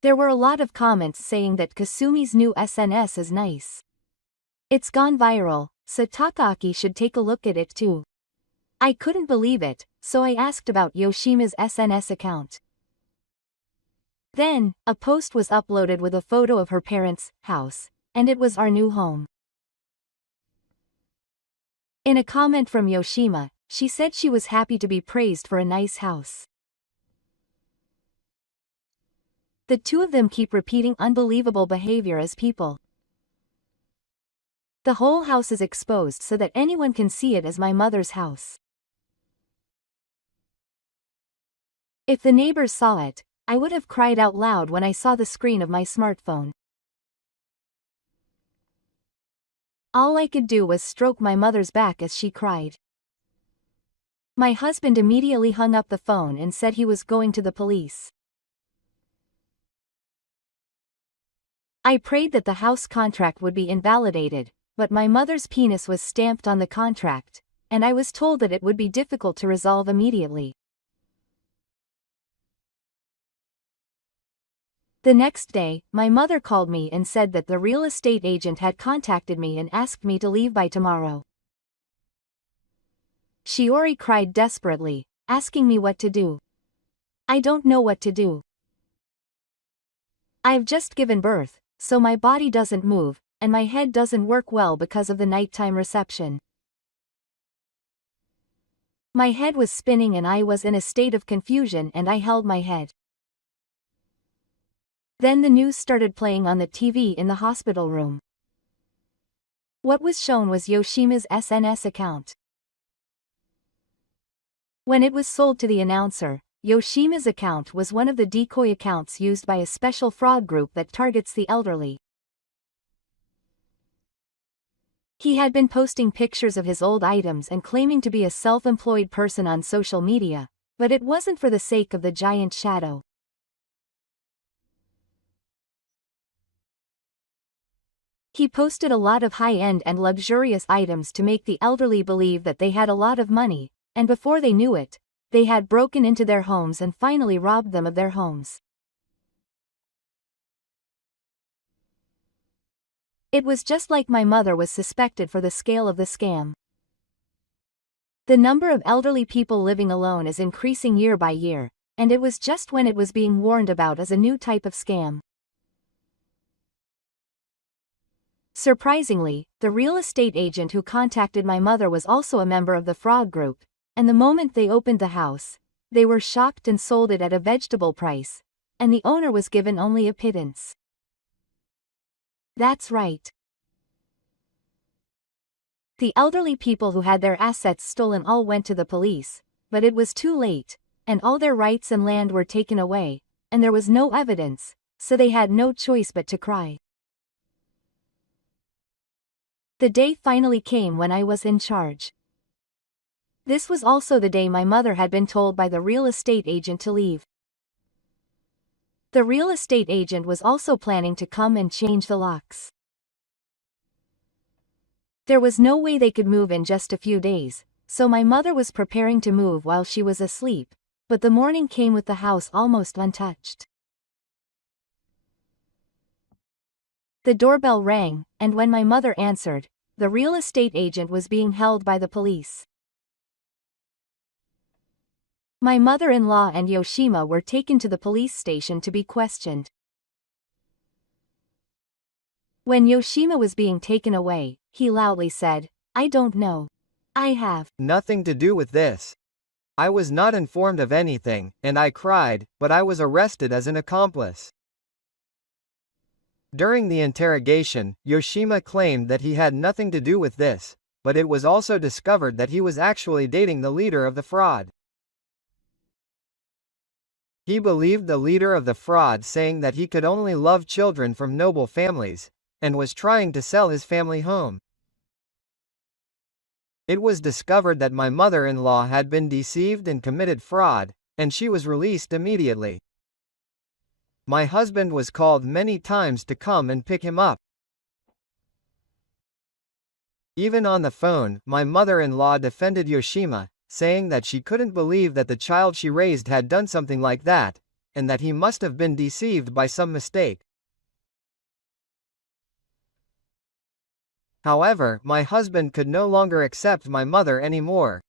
There were a lot of comments saying that Kasumi's new SNS is nice. It's gone viral, so Takaki should take a look at it too. I couldn't believe it, so I asked about Yoshima's SNS account. Then, a post was uploaded with a photo of her parents' house, and it was our new home. In a comment from Yoshima, she said she was happy to be praised for a nice house. The two of them keep repeating unbelievable behavior as people. The whole house is exposed so that anyone can see it as my mother's house. If the neighbors saw it, I would have cried out loud when I saw the screen of my smartphone. All I could do was stroke my mother's back as she cried. My husband immediately hung up the phone and said he was going to the police. I prayed that the house contract would be invalidated, but my mother's penis was stamped on the contract, and I was told that it would be difficult to resolve immediately. The next day, my mother called me and said that the real estate agent had contacted me and asked me to leave by tomorrow. Shiori cried desperately, asking me what to do. I don't know what to do. I've just given birth, so my body doesn't move, and my head doesn't work well because of the nighttime reception. My head was spinning and I was in a state of confusion and I held my head. Then the news started playing on the TV in the hospital room. What was shown was Yoshima's SNS account. When it was sold to the announcer, Yoshima's account was one of the decoy accounts used by a special fraud group that targets the elderly. He had been posting pictures of his old items and claiming to be a self-employed person on social media, but it wasn't for the sake of the giant shadow. He posted a lot of high-end and luxurious items to make the elderly believe that they had a lot of money, and before they knew it, they had broken into their homes and finally robbed them of their homes. It was just like my mother was suspected for the scale of the scam. The number of elderly people living alone is increasing year by year, and it was just when it was being warned about as a new type of scam. Surprisingly, the real estate agent who contacted my mother was also a member of the fraud group, and the moment they opened the house, they were shocked and sold it at a vegetable price, and the owner was given only a pittance. That's right. The elderly people who had their assets stolen all went to the police, but it was too late, and all their rights and land were taken away, and there was no evidence, so they had no choice but to cry. The day finally came when I was in charge. This was also the day my mother had been told by the real estate agent to leave. The real estate agent was also planning to come and change the locks. There was no way they could move in just a few days, so my mother was preparing to move while she was asleep, but the morning came with the house almost untouched. The doorbell rang, and when my mother answered, the real estate agent was being held by the police. My mother-in-law and Yoshima were taken to the police station to be questioned. When Yoshima was being taken away, he loudly said, "I don't know. I have nothing to do with this. I was not informed of anything, and I cried, but I was arrested as an accomplice." During the interrogation, Yoshima claimed that he had nothing to do with this, but it was also discovered that he was actually dating the leader of the fraud. He believed the leader of the fraud saying that he could only love children from noble families, and was trying to sell his family home. It was discovered that my mother-in-law had been deceived and committed fraud, and she was released immediately. My husband was called many times to come and pick him up. Even on the phone, my mother-in-law defended Yoshima, saying that she couldn't believe that the child she raised had done something like that, and that he must have been deceived by some mistake. However, my husband could no longer accept my mother anymore.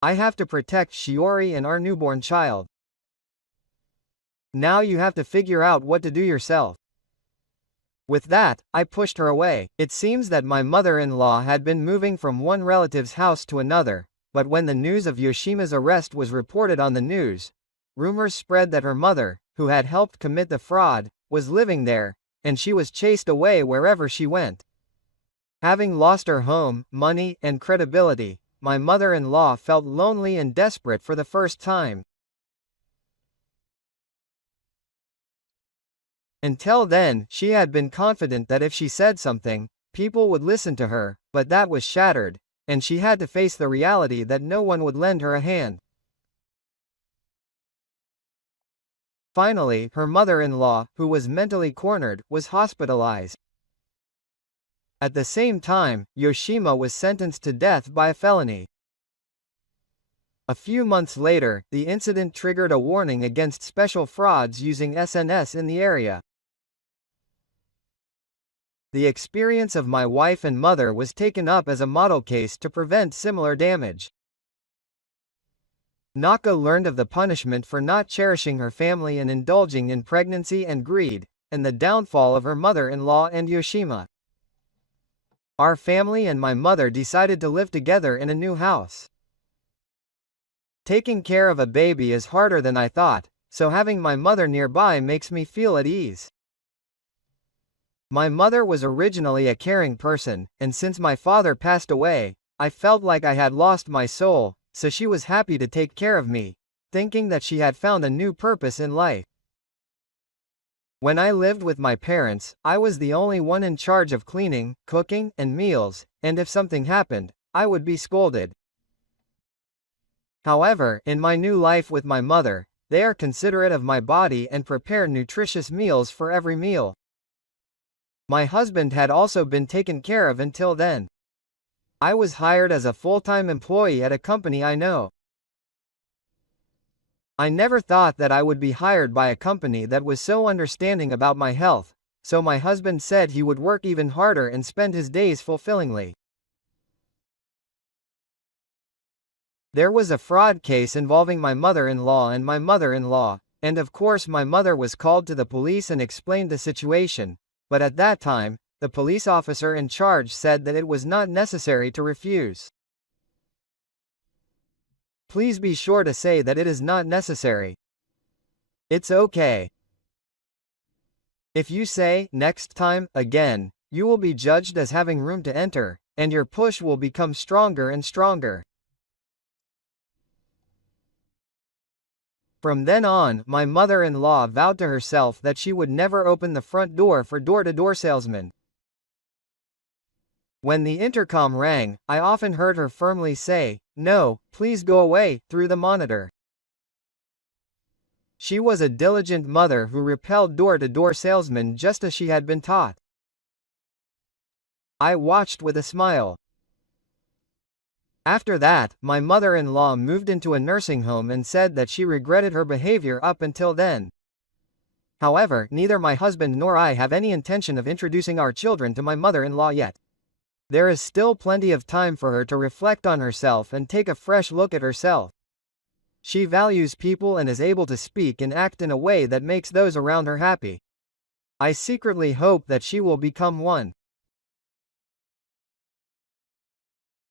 I have to protect Shiori and our newborn child. Now you have to figure out what to do yourself. With that, I pushed her away. It seems that my mother-in-law had been moving from one relative's house to another, but when the news of Yoshima's arrest was reported on the news, rumors spread that her mother, who had helped commit the fraud, was living there, and she was chased away wherever she went. Having lost her home, money, and credibility, my mother-in-law felt lonely and desperate for the first time. Until then, she had been confident that if she said something, people would listen to her, but that was shattered, and she had to face the reality that no one would lend her a hand. Finally, her mother-in-law, who was mentally cornered, was hospitalized. At the same time, Yoshima was sentenced to death by a felony. A few months later, the incident triggered a warning against special frauds using SNS in the area. The experience of my wife and mother was taken up as a model case to prevent similar damage. Naka learned of the punishment for not cherishing her family and indulging in pregnancy and greed, and the downfall of her mother-in-law and Yoshima. Our family and my mother decided to live together in a new house. Taking care of a baby is harder than I thought, so having my mother nearby makes me feel at ease. My mother was originally a caring person, and since my father passed away, I felt like I had lost my soul, so she was happy to take care of me, thinking that she had found a new purpose in life. When I lived with my parents, I was the only one in charge of cleaning, cooking, and meals, and if something happened, I would be scolded. However, in my new life with my mother, they are considerate of my body and prepare nutritious meals for every meal. My husband had also been taken care of until then. I was hired as a full-time employee at a company I know. I never thought that I would be hired by a company that was so understanding about my health, so my husband said he would work even harder and spend his days fulfillingly. There was a fraud case involving my mother-in-law and my mother-in-law, and of course my mother was called to the police and explained the situation, but at that time, the police officer in charge said that it was not necessary to refuse. Please be sure to say that it is not necessary. It's okay. If you say, next time, again, you will be judged as having room to enter, and your push will become stronger and stronger. From then on, my mother-in-law vowed to herself that she would never open the front door for door-to-door salesmen. When the intercom rang, I often heard her firmly say, "No, please go away," through the monitor. She was a diligent mother who repelled door-to-door salesmen just as she had been taught. I watched with a smile. After that, my mother-in-law moved into a nursing home and said that she regretted her behavior up until then. However, neither my husband nor I have any intention of introducing our children to my mother-in-law yet. There is still plenty of time for her to reflect on herself and take a fresh look at herself. She values people and is able to speak and act in a way that makes those around her happy. I secretly hope that she will become one.